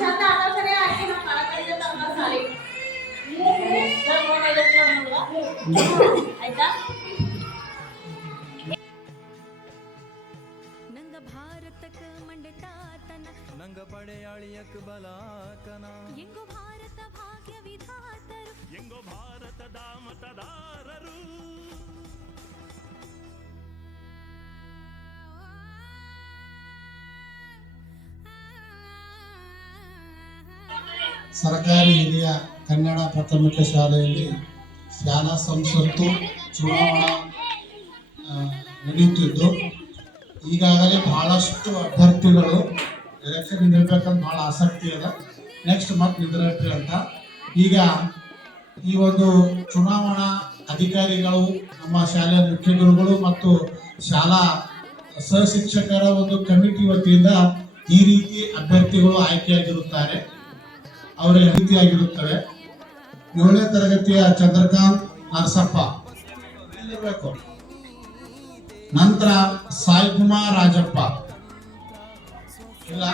ಚಂದ ಆಟೋಸರೆ ಆಗಿ ನಾವು ಮಾಡಕೈತೆ ತಮ್ಮ ಸಾಲಿ ಆಯ್ತಾ ನಂಗ ಭಾರತಕ ಮಂಡತಾತನ ನಂಗ ಪಡೆಯಾಳಿಯಕ್ ಬಲಾಕನ ಎಂಗೋ ಭಾರತ ಭಾಗ್ಯ ವಿಧಾತರು ಎಂಗೋ ಭಾರತದ ಮತದಾರರು ಸರ್ಕಾರಿ ಹಿರಿಯ ಕನ್ನಡ ಪ್ರಾಥಮಿಕ ಶಾಲೆಯಲ್ಲಿ ಶಾಲಾ ಸಂಸತ್ತು ಚುನಾವಣಾ ನಡೆಯುತ್ತಿದ್ದು ಈಗಾಗಲೇ ಬಹಳಷ್ಟು ಅಭ್ಯರ್ಥಿಗಳು ಎಲೆಕ್ಷನ್ ನಿಲ್ಲಬೇಕಂತ ಭಾಳ ಆಸಕ್ತಿ ಅದ. ನೆಕ್ಸ್ಟ್ ಮತ್ತೆ ನಿಂದ್ರಟ್ರಿ ಅಂತ ಈಗ ಈ ಒಂದು ಚುನಾವಣಾ ಅಧಿಕಾರಿಗಳು ನಮ್ಮ ಶಾಲೆಯ ಮುಖ್ಯ ಗುರುಗಳು ಮತ್ತು ಶಾಲಾ ಸಹಶಿಕ್ಷಕರ ಒಂದು ಕಮಿಟಿ ವತಿಯಿಂದ ಈ ರೀತಿ ಅಭ್ಯರ್ಥಿಗಳು ಆಯ್ಕೆಯಾಗಿರುತ್ತಾರೆ. ಅವರ ರೀತಿಯಾಗಿರುತ್ತವೆ. 7ನೇ ತರಗತಿಯ ಚಂದ್ರಕಾಂತ್ ನರಸಪ್ಪ ಇರಬೇಕು. ನಂತರ ಸಾಯಿ ಕುಮಾರ್ ರಾಜಪ್ಪ ಇಲ್ಲ,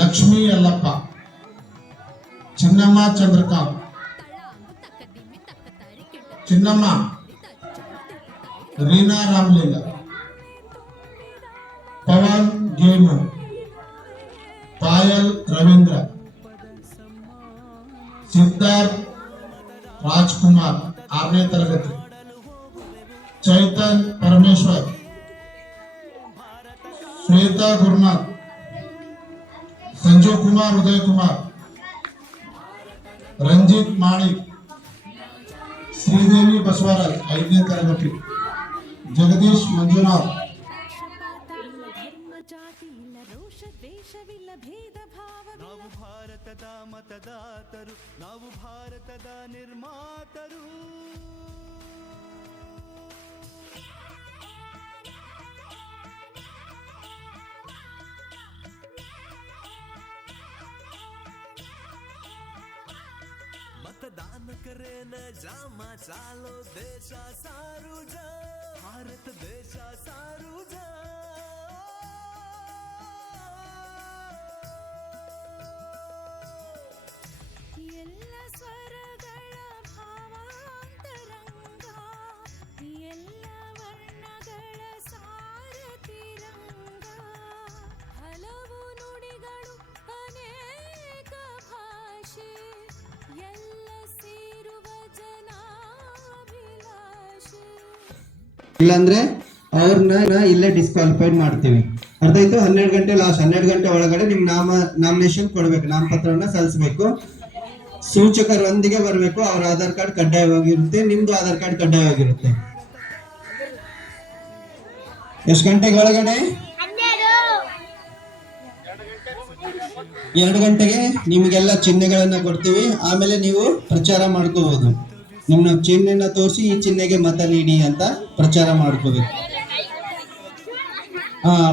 ಲಕ್ಷ್ಮೀ ಯಲ್ಲಪ್ಪ, ಚಿನ್ನಮ್ಮ ಚಂದ್ರಕಾಂತ್, ಚಿನ್ನಮ್ಮ, ರೀನಾ ರಾಮಲಿಂಗ, ಪವನ್ ಗೇಮು, ಪಾಯಲ್ ರವೀಂದ್ರ, ಸಿದ್ಧಾರ್ಥ್ ರಾಜ್ಕುಮಾರ್ 6ನೇ ತರಗತಿ, ಚೈತನ್ ಪರಮೇಶ್ವರ್, ಶ್ವೇತಾ ಗುರುನಾಥ್, ಸಂಜೀವ್ ಕುಮಾರ್ ಉದಯ್ ಕುಮಾರ್, ರಂಜಿತ್ ಮಾಣಿಕ್, ಶ್ರೀದೇವಿ ಬಸವರಾಜ್ 5ನೇ ತರಗತಿ, ಜಗದೀಶ್ ಮಂಜುನಾಥ್, ನಾವು ಭಾರತದ ಮತದಾತರು, ನಾವು ಭಾರತದ ನಿರ್ಮಾತರು. मतदान करे न जामा चालो देशा सारू जा, भारत देशा सारू जा. ಎಲ್ಲ ಸ್ವರಗಳ ಭಾವಾಂತರಂಗ, ಎಲ್ಲ ವರ್ಣಗಳ ಸಾರತಿರಂಗ, ಹಲವು ನುಡಿಗಳು ಅನೇಕ ಭಾಷೆ, ಎಲ್ಲ ಸೇರುವ ಜನಾಭಿಲಾಷೆ. ಇಲ್ಲಾಂದ್ರೆ ಅವ್ರನ್ನ ಇಲ್ಲೇ ಡಿಸ್ಕ್ವಾಲಿಫೈಡ್ ಮಾಡ್ತೀವಿ. ಅರ್ಥ ಆಯ್ತು? 12 ಗಂಟೆ ಲಾಸ್ಟ್, 12 ಗಂಟೆ ಒಳಗಡೆ ನಿಮ್ ನಾಮಿನೇಷನ್ ಕೊಡ್ಬೇಕು, ನಾಮಪತ್ರವನ್ನ ಸಲ್ಲಿಸಬೇಕು. ಸೂಚಕರೊಂದಿಗೆ ಬರಬೇಕು. ಅವ್ರ ಆಧಾರ್ ಕಾರ್ಡ್ ಕಡ್ಡಾಯವಾಗಿರುತ್ತೆ, ನಿಮ್ದು ಆಧಾರ್ ಕಾರ್ಡ್ ಕಡ್ಡಾಯವಾಗಿರುತ್ತೆ. ಎಷ್ಟು ಗಂಟೆಗೆ ಒಳಗಡೆ? 2 ಗಂಟೆಗೆ ನಿಮ್ಗೆಲ್ಲ ಚಿಹ್ನೆಗಳನ್ನ ಕೊಡ್ತೀವಿ. ಆಮೇಲೆ ನೀವು ಪ್ರಚಾರ ಮಾಡ್ಕೋಬಹುದು. ನಿಮ್ಮ ಚಿಹ್ನೆನ ತೋರಿಸಿ ಈ ಚಿಹ್ನೆಗೆ ಮತ ನೀಡಿ ಅಂತ ಪ್ರಚಾರ ಮಾಡ್ಕೋಬೇಕು.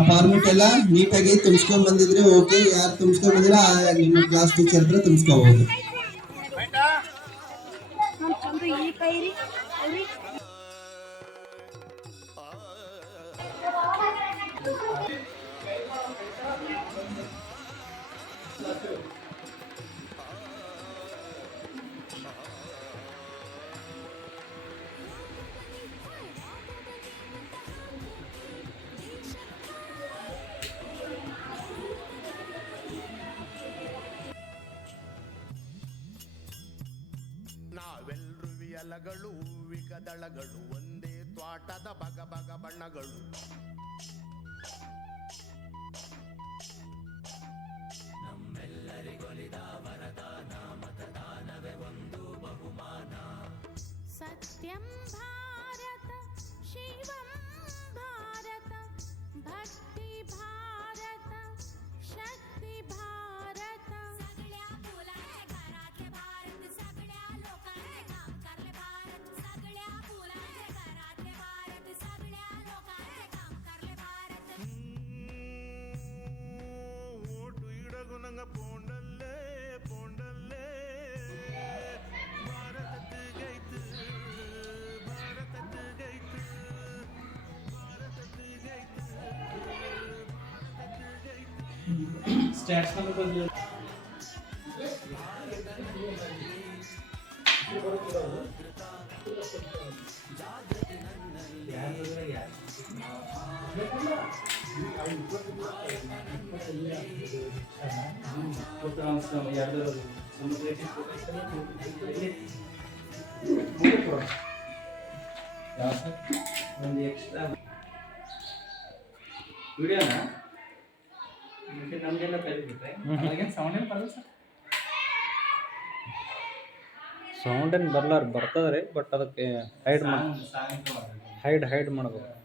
ಫಾರ್ಮೆಟ್ ಎಲ್ಲ ನೀಟಾಗಿ ತುಂಬಿಸ್ಕೊಂಡ್ ಬಂದಿದ್ರೆ ಓಕೆ. ಯಾರು ತುಂಬಿಸ್ಕೊಂಡ್ ಬಂದಿಲ್ಲ ನಿಮ್ಮ ಕ್ಲಾಸ್ ಟೀಚರ್ ಹತ್ರ ತುಂಬಿಸ್ಕೋಬಹುದು. ನಾವೆಲ್ರು ವಿಯಲಗಳು ವಿಕದಳಗಳು, ಒಂದೇ ತ್ವಾಟದ ಬಗ ಬಗ ಬಣ್ಣಗಳು. ನಮ್ಮೆಲ್ಲರಿಗೊಲಿದ ವರದಾನ, ಮತದಾನವೇ ಒಂದು ಬಹುಮಾನ. ಸತ್ಯಂ ಭಾರತ ಶಿವಂ ಭಾರತ ಭಕ್ತಿ ಭಾರತ शक्ती भारत, सगळ्या मुलांना घरातले भारत, सगळ्या लोकांना काम करले भारत. ಒಂದು ಎಕ್ಸ್ಟ್ರಾ ವಿಡಿಯೋನ ಮತ್ತೆ ನಮಗೆಲ್ಲ ಕಲಿಬಿಟ್ರೆ ಅವಾಗೇನು ಸೌಂಡ್ ಏನು ಬರಲ್ಲ ಸರ್? ಸೌಂಡ್ ಏನು ಬರ್ತದ್ರಿ, ಬಟ್ ಅದಕ್ಕೆ ಹೈಡ್ ಮಾಡಬೇಕು.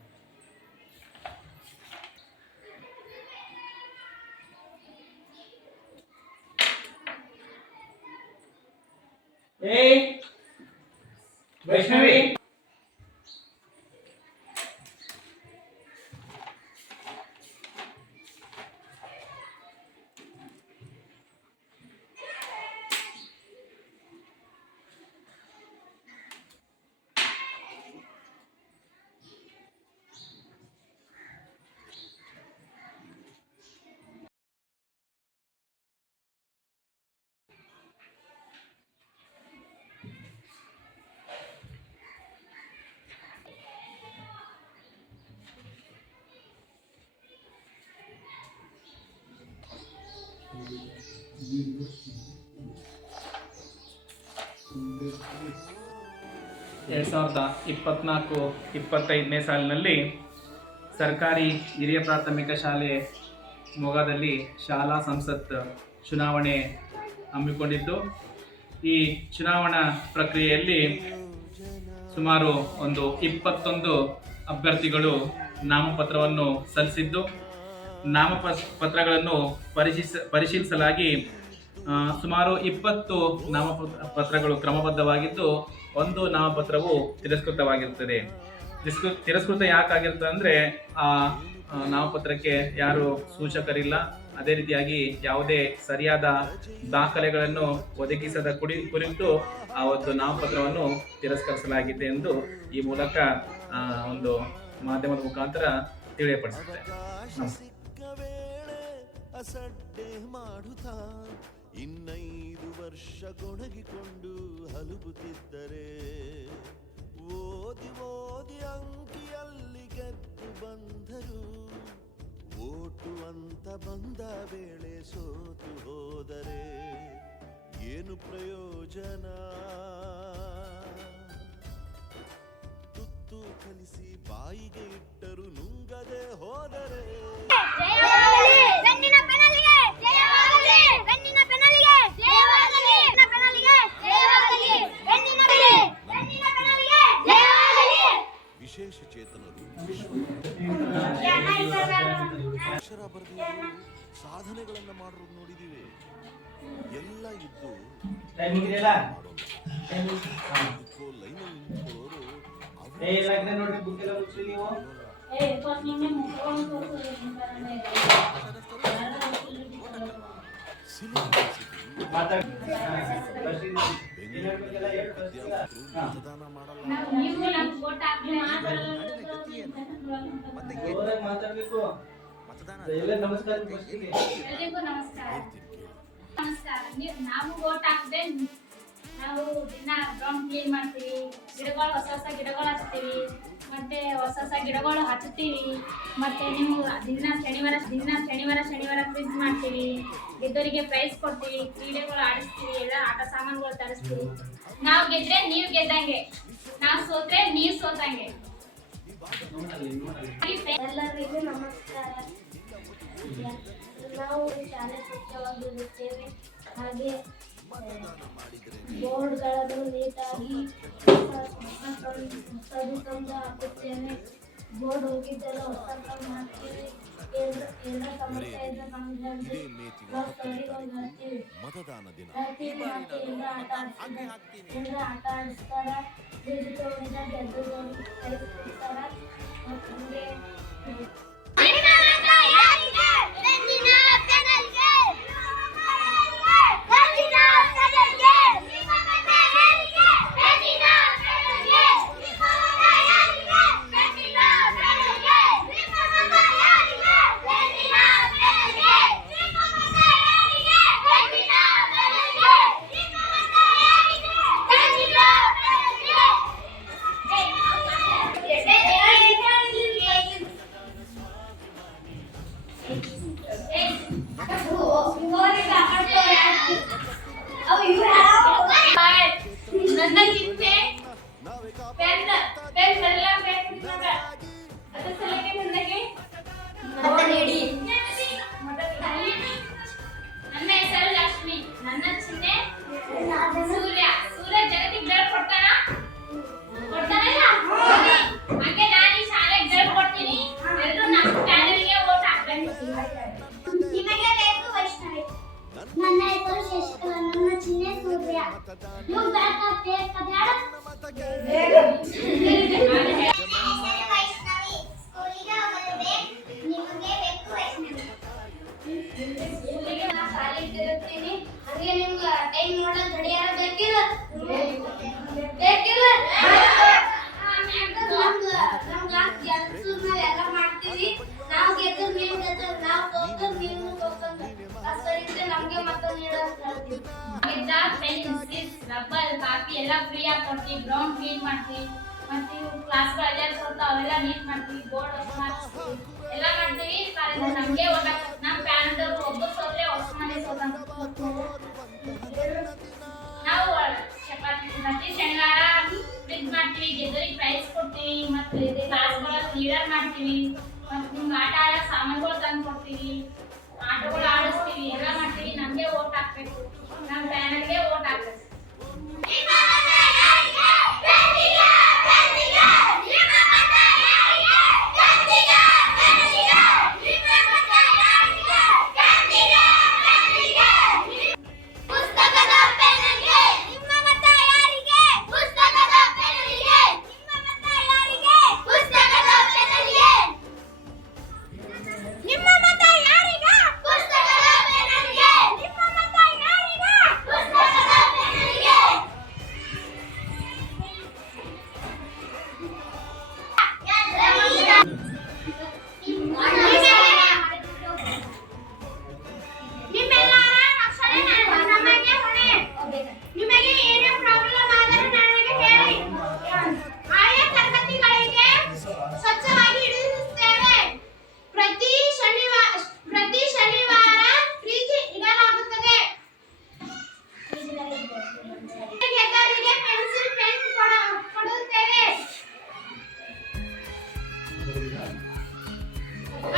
ಏಯ್ ವೈಷ್ಣವಿ, ಎರಡು ಸಾವಿರದ 24-25ನೇ ಸಾಲಿನಲ್ಲಿ ಸರ್ಕಾರಿ ಹಿರಿಯ ಪ್ರಾಥಮಿಕ ಶಾಲೆ ಮೊಗದಲ್ಲಿ ಶಾಲಾ ಸಂಸತ್ ಚುನಾವಣೆ ಹಮ್ಮಿಕೊಂಡಿದ್ದು, ಈ ಚುನಾವಣಾ ಪ್ರಕ್ರಿಯೆಯಲ್ಲಿ ಸುಮಾರು ಒಂದು 21 ಅಭ್ಯರ್ಥಿಗಳು ನಾಮಪತ್ರವನ್ನು ಸಲ್ಲಿಸಿದ್ದು, ನಾಮಪತ್ರಗಳನ್ನು ಪರಿಶೀಲಿಸಲಾಗಿ ಸುಮಾರು 20 ನಾಮಪತ್ರಗಳು ಕ್ರಮಬದ್ಧವಾಗಿದ್ದು, ಒಂದು ನಾಮಪತ್ರವು ತಿರಸ್ಕೃತವಾಗಿರುತ್ತದೆ. ತಿರಸ್ಕೃತ ಯಾಕಾಗಿರ್ತದೆ ಅಂದರೆ ಆ ನಾಮಪತ್ರಕ್ಕೆ ಯಾರು ಸೂಚಕರಿಲ್ಲ, ಅದೇ ರೀತಿಯಾಗಿ ಯಾವುದೇ ಸರಿಯಾದ ದಾಖಲೆಗಳನ್ನು ಒದಗಿಸದ ಕುರಿತು ಆ ಒಂದು ನಾಮಪತ್ರವನ್ನು ತಿರಸ್ಕರಿಸಲಾಗಿದೆ ಎಂದು ಈ ಮೂಲಕ ಒಂದು ಮಾಧ್ಯಮದ ಮುಖಾಂತರ ತಿಳಿಯಪಡಿಸುತ್ತೆ. ಅಸಡ್ಡೆ ಮಾಡುತ್ತಾ 5 ವರ್ಷ ಕೊಣಗಿಕೊಂಡು ಹಲುಬುತ್ತಿದ್ದರೆ, ಓದಿ ಓದಿ ಅಂಕಿಯಲ್ಲಿ ಗೆದ್ದು ಬಂದರು, ಓಟು ಅಂತ ಬಂದ ವೇಳೆ ಸೋತು ಹೋದರೆ ಏನು ಪ್ರಯೋಜನ? ತುತ್ತು ಕಲಿಸಿ ಬಾಯಿಗೆ ಇಟ್ಟರು ನುಂಗದೆ ಹೋದರೆ ವಿಶೇಷ ಚೇತನರು, ಅಕ್ಷರ ಬರೆದಿದ್ದು ಸಾಧನೆಗಳನ್ನ ಮಾಡೋದು ನೋಡಿದೀವಿ. ಎಲ್ಲ ಇದ್ದು ಲೈನಲ್ಲಿ ನಿಂತ್ಕೊಳ್ಳೋರು ಮತದಾನ ಮಾಡಲ್ಲ. ಎಲ್ರಿಗೂ ನಮಸ್ಕಾರ. ನಾವು ವೋಟ್ ಹಾಕ್ದೆ, ನಾವು ದಿನ ಗ್ರೌಂಡ್ ಕ್ಲೀನ್ ಮಾಡ್ತೀವಿ, ಗಿಡಗಳು ಹೊಸ ಗಿಡಗಳು ಹಚ್ತೀವಿ, ಮತ್ತೆ ಹೊಸ ಗಿಡಗಳು ಹಚ್ಚುತ್ತೀವಿ. ಮತ್ತೆ ನೀವು ದಿನ ಶನಿವಾರ ಕ್ವಿಜ್ ಮಾಡ್ತೀವಿ, ಗೆದ್ದವರಿಗೆ ಪ್ರೈಸ್ ಕೊಡ್ತೀವಿ, ಕ್ರೀಡೆಗಳು ಆಡಿಸ್ತೀವಿ, ಎಲ್ಲ ಆಟ ಸಾಮಾನುಗಳು ತರಿಸ್ತೀವಿ. ನಾವು ಗೆದ್ರೆ ನೀವು ಗೆದ್ದಂಗೆ, ನಾವು ಸೋತ್ರೆ ನೀವು ಸೋತಂಗೆ. ಎಲ್ಲರಿಗೂ ನಮಸ್ಕಾರ. ನಾವು ಶಾಲೆ ಸ್ವಚ್ಛವಾಗಿರುತ್ತೇವೆ, ಹಾಗೆ ಬೋರ್ಡ್ಗಳನ್ನು ನೀಟಾಗಿ ತಂದು ಹಾಕುತ್ತೇವೆ. ಬೋರ್ಡ್ ಹೋಗಿದ್ದೆಲ್ಲ ಹೊಸ ಮಾಡ್ತೀವಿ. ಎಲ್ಲ ಸಮಸ್ಯೆ ಇದ್ದರೆ ಬಂದು ಹೇಳ್ತೀವಿ. ಮತದಾನ ದಿನ ಮತ್ತೆ ಎಲ್ಲ ಆಟ ಆಡಿಸ್ತಾರ, ಗೆದ್ದ ಗೆದ್ದೋರಿಗೆ ಪ್ರೈಸ್ ಕೊಡ್ತಾರ. ಮತ್ತೆ ನನ್ನ ಚಿಂತೆ ಪೆನ್ ಎಲ್ಲ ಅದರ ಸಲಕ್ಕೆ ನನಗೆ ನೀಡಿ. ನನ್ನ ಹೆಸರು ಲಕ್ಷ್ಮಿ. ನನ್ನ ಚಿಹ್ನೆ ಸೂರ್ಯ. ಸೂರ್ಯ ಜಗತ್ತಿಗೆ ಬೆಳಕು ಕೊಡ್ತಾನ? ಕೊಡ್ತಾನಲ್ಲ? ಹಂಗೆ ನಾನು ಈ ಶಾಲೆಗೆ ಬೆಳಕು ಕೊಡ್ತೀನಿ. ಎಲ್ಲರೂ ನಮ್ಮ ಚಾನೆಲ್ಗೆ ವೋಟ್ ಹಾಕ್ಬೇಕು. ನಿಮಗೆ ಬೇಕು ವೈಷ್ಣವಿ. ನನ್ನ ಹೆಸರು ಶಶಿಕಲಾ. ನನ್ನ ಚಿಹ್ನೆ ಸೂರ್ಯ. ನೀವು ಬೇಕಾ ಬೇಡ? ವೈಷ್ಣವಿ. ಸ್ಕೂಲಿಗೆ ಹೋಗದೆ ನಿಮಗೆ ಬೇಕು ವೈಷ್ಣವಿ. ಸ್ಕೂಲಿಗೆ ನಾನು ಶಾಲೆಗೆ ಇರುತ್ತೀನಿ. ಹಾಗೆ ನಿಮ್ಗೆ ಟೈಮ್ ನೋಡೋದು ಗಡಿಯಾರ ಬೇಕಿಲ್ಲ? ಬೇಕಿಲ್ಲ? ನಾವೆಲ್ಲ ಮಾಡ್ತೀವಿ. ನಾವು ಗೆದ್ದು ನೀವು ಗೆದ್ದು, ನಾವು ತೋತು ನೀವು ತೋತಂದು ಅಷ್ಟರಿಂದ ನಮ್ಗೆ ಮತ್ತೆ ನೀಡೋದು ಹೇಳ್ತೀವಿ. ಪೆನ್ಸಿಲ್ಸ್, ರಬ್ಬರ್, ಕಾಪಿ ಎಲ್ಲ ಫ್ರೀ ಆಗಿ ಕೊಡ್ತೀವಿ. ಗ್ರೌಂಡ್ ಕ್ಲೀನ್ ಮಾಡ್ತೀವಿ. ಮತ್ತೆ ಕ್ಲಾಸ್ಗಳೆಲ್ಲ ಕೊಡ್ತಾ ಅವೆಲ್ಲ ನೀಟ್ ಮಾಡ್ತೀವಿ. ಬೋರ್ಡ್ ವಾಶ್ ಮಾಡ್ತೀವಿ. ಎಲ್ಲ ಮಾಡ್ತೀವಿ. ಕಾಲೇಜ್ ನಮ್ಗೆ ಓಟ್ ಹಾಕ್ಬೇಕು. ನಮ್ಮ ಪ್ಯಾನದವರು ಒಬ್ಬರು ಸೋತ್ರೆ ಹೊಸ ಮಂದಿ ಸೋತಂತ. ನಾವು ಪ್ರತಿ ಶನಿವಾರ ಕ್ವಿಜ್ ಮಾಡ್ತೀವಿ. ಗೆದ್ದರಿಗೆ ಪ್ರೈಸ್ ಕೊಡ್ತೀವಿ. ಮತ್ತೆ ಕ್ಲಾಸ್ಗಳಲ್ಲಿ ಲೀಡರ್ ಮಾಡ್ತೀವಿ. ಮತ್ತೆ ನಿಮ್ಗೆ ಆಟ ಆಡೋ ಸಾಮಾನುಗಳು ತಂದು ಕೊಡ್ತೀವಿ. ಆಟಗಳು ಆಡಿಸ್ತೀವಿ. ಎಲ್ಲ ಮಾಡ್ತೀವಿ. ನಮಗೆ ಓಟ್ ಹಾಕ್ಬೇಕು. ನಮ್ಮ ಪ್ಯಾನಲ್ಗೆ ಓಟ್ ಹಾಕ್ಬೇಕು. ಪುಸ್ತಕದ ಪೆನ್ನಿಗೆ ನಿಮ್ಮ ಮತ ಯಾರಿಗೆ? ಪುಸ್ತಕದ ಪೆನ್ನಿಗೆ ನಿಮ್ಮ ಮತ ಯಾರಿಗೆ? ಪುಸ್ತಕದ ಪೆನ್ನಿಗೆ ನಿಮ್ಮ ಮತ ಯಾರಿಗೆ? ಪುಸ್ತಕದ ಪೆನ್ನಿಗೆ ನಿಮ್ಮ ಮತ ಯಾರಿಗೆ? ಪುಸ್ತಕದ ಪೆನ್ನಿಗೆ ನಿಮ್ಮೆಲ್ಲರ ರಕ್ಷಣೆ ನಮಗೆ ಹೊಣೆ. ನಿಮಗೆ ಏನೇ ಪ್ರಾಬ್ಲಮ್ ಆದರೂ ನನಗೆ ಹೇಳಿ. ಆಯಾ ತರಗತಿಗಳಿಗೆ ಸ್ವಚ್ಛವಾಗಿ ಇರಿಸುತ್ತೇವೆ. ಪ್ರತಿ ಶನಿವಾರ ಪ್ರೀತಿ ಇಡಲಾಗುತ್ತದೆ. ಗೆದ್ದರಿಗೆ ಪೆನ್ಸಿಲ್ ಪೆನ್ ಕೊಡುತ್ತೇವೆ.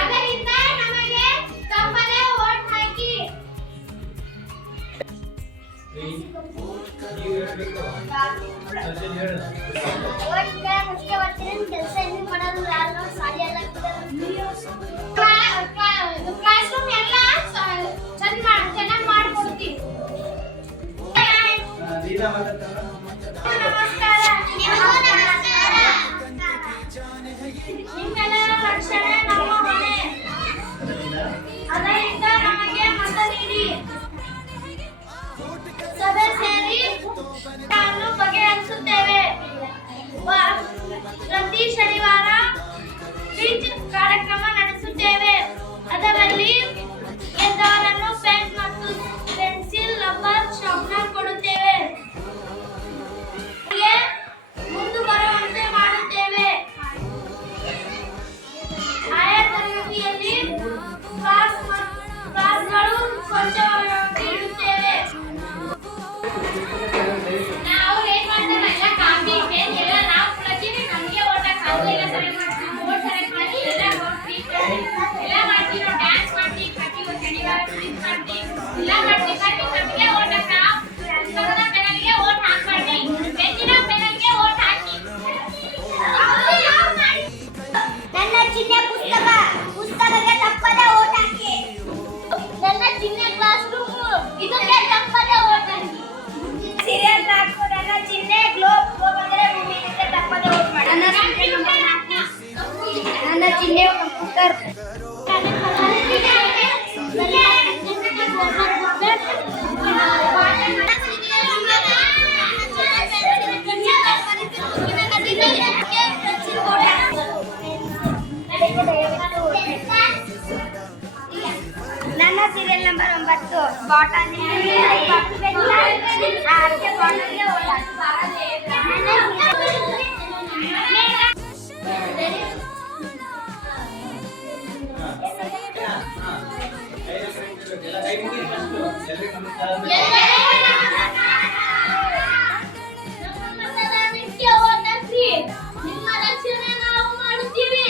ಅದರಿಂದ ನಮಗೆ ತಪ್ಪದೆ ವೋಟ್ ಹಾಕಿ. ಕೆಲಸ ಏನು ಮಾಡೋದು ಯಾರು ಸಾಲಿ ಎಲ್ಲ ಕ್ಲಾಸ್ ರೂಮ್ ಎಲ್ಲ ಚೆನ್ನಾಗಿ ಮಾಡ್ಕೊಡ್ತೀವಿ. ನಮಸ್ಕಾರ. ನಿಮ್ಮೆಲ್ಲರ ರಕ್ಷಣೆ ನಮ್ಮ ಹೊಣೆ. ಅದರಿಂದ ನಮಗೆ ಮತ ನೀಡಿ. ಸಭೆ ಸೇರಿ ನಾನು ಬಗೆಹರಿಸುತ್ತೇವೆ. ಪ್ರತಿ ಶನಿವಾರ ಕ್ವಿಜ್ ಕಾರ್ಯಕ್ರಮ ನಡೆಸುತ್ತೇವೆ. ಅದರಲ್ಲಿ ಗೆದ್ದವರನ್ನು ಪೆನ್ ಮತ್ತು ಪೆನ್ಸಿಲ್, ರಬ್ಬರ್, ಶಾರ್ಪ್ನರ್ ಕೊಡುತ್ತೇವೆ. ಮುಂದೆ ಬರುವಂತೆ ಮಾಡುತ್ತೇವೆ. ಆಯಾ ತರಗತಿಯಲ್ಲಿ ಕ್ಲಾಸ್ಗಳು ಸ್ವಚ್ಛವಾಗಿ ಇಡುತ್ತೇವೆ. ನಾವು ಏನ್ ಮಾಡ್ತಾರೆ ಎಲ್ಲ ಕಾಪಿ ಪೆನ್ ಎಲ್ಲ ನಾವು ಪ್ರತಿದಿನ ನಮಗೆ ಓಟ್ ಹಾಕಿ ಓಟ್ ಸೆಲೆಕ್ಟ್ ಮಾಡಿ ಎಲ್ಲ ಎಲ್ಲ ಮಾಡ್ತೀವಿ. ನಾವು ಡ್ಯಾನ್ಸ್ ಮಾಡ್ತೀವಿ. ಪ್ರತಿ ಶನಿವಾರ ಕ್ವಿಜ್ ಮಾಡ್ತೀವಿ. ಎಲ್ಲ ಮಾಡ್ತೀವಿ. ನಮಗೆ ಓಟ್ ಪುಸ್ತಕದ ಪೆನ್ನಿಗೆ ಓಟ್ ಹಾಕಬೇಡಿ. ಪೆನ್ನಿನ ಪೆನ್ನಿಗೆ ಓಟ್ ಹಾಕಿ. ನನ್ನ ಚಿಹ್ನೆ ಪುಸ್ತಕ. ಪುಸ್ತಕಕ್ಕೆ ತಪ್ಪದೆ ಓಟ್ ಹಾಕಿ. ನನ್ನ ಚಿಹ್ನೆ ಕ್ಲಾಸ್ ರೂಮ್. ಇದಕ್ಕೆ ತಪ್ಪದೆ ಓಟ್ ಹಾಕಿ. ಸೀರಿಯಲ್ ಹಾಕು. ನನ್ನ ಚಿಹ್ನೆ ಗ್ಲೋಬ್. ಗ್ಲೋಬ್ ಅಂದ್ರೆ ಭೂಮಿ. ಇದಕ್ಕೆ ತಪ್ಪದೆ ಓಟ್ ಮಾಡಿ. ನನ್ನ ಚಿಹ್ನೆ ಕಂಪ್ಯೂಟರ್. ನನ್ನ ಸೀರಿಯಲ್ ನಂಬರ್ 9 ಬಾಟನಿ. ಎಲ್ರಿಗೂ ನಮಸ್ಕಾರ. ನಮ್ಮ ಮತದಾನಕ್ಕೆ ಓಟ್ ಹಾಕಿ. ನಿಮ್ಮ ರಕ್ಷಣೆ ನಾವು ಮಾಡುತ್ತೀವಿ.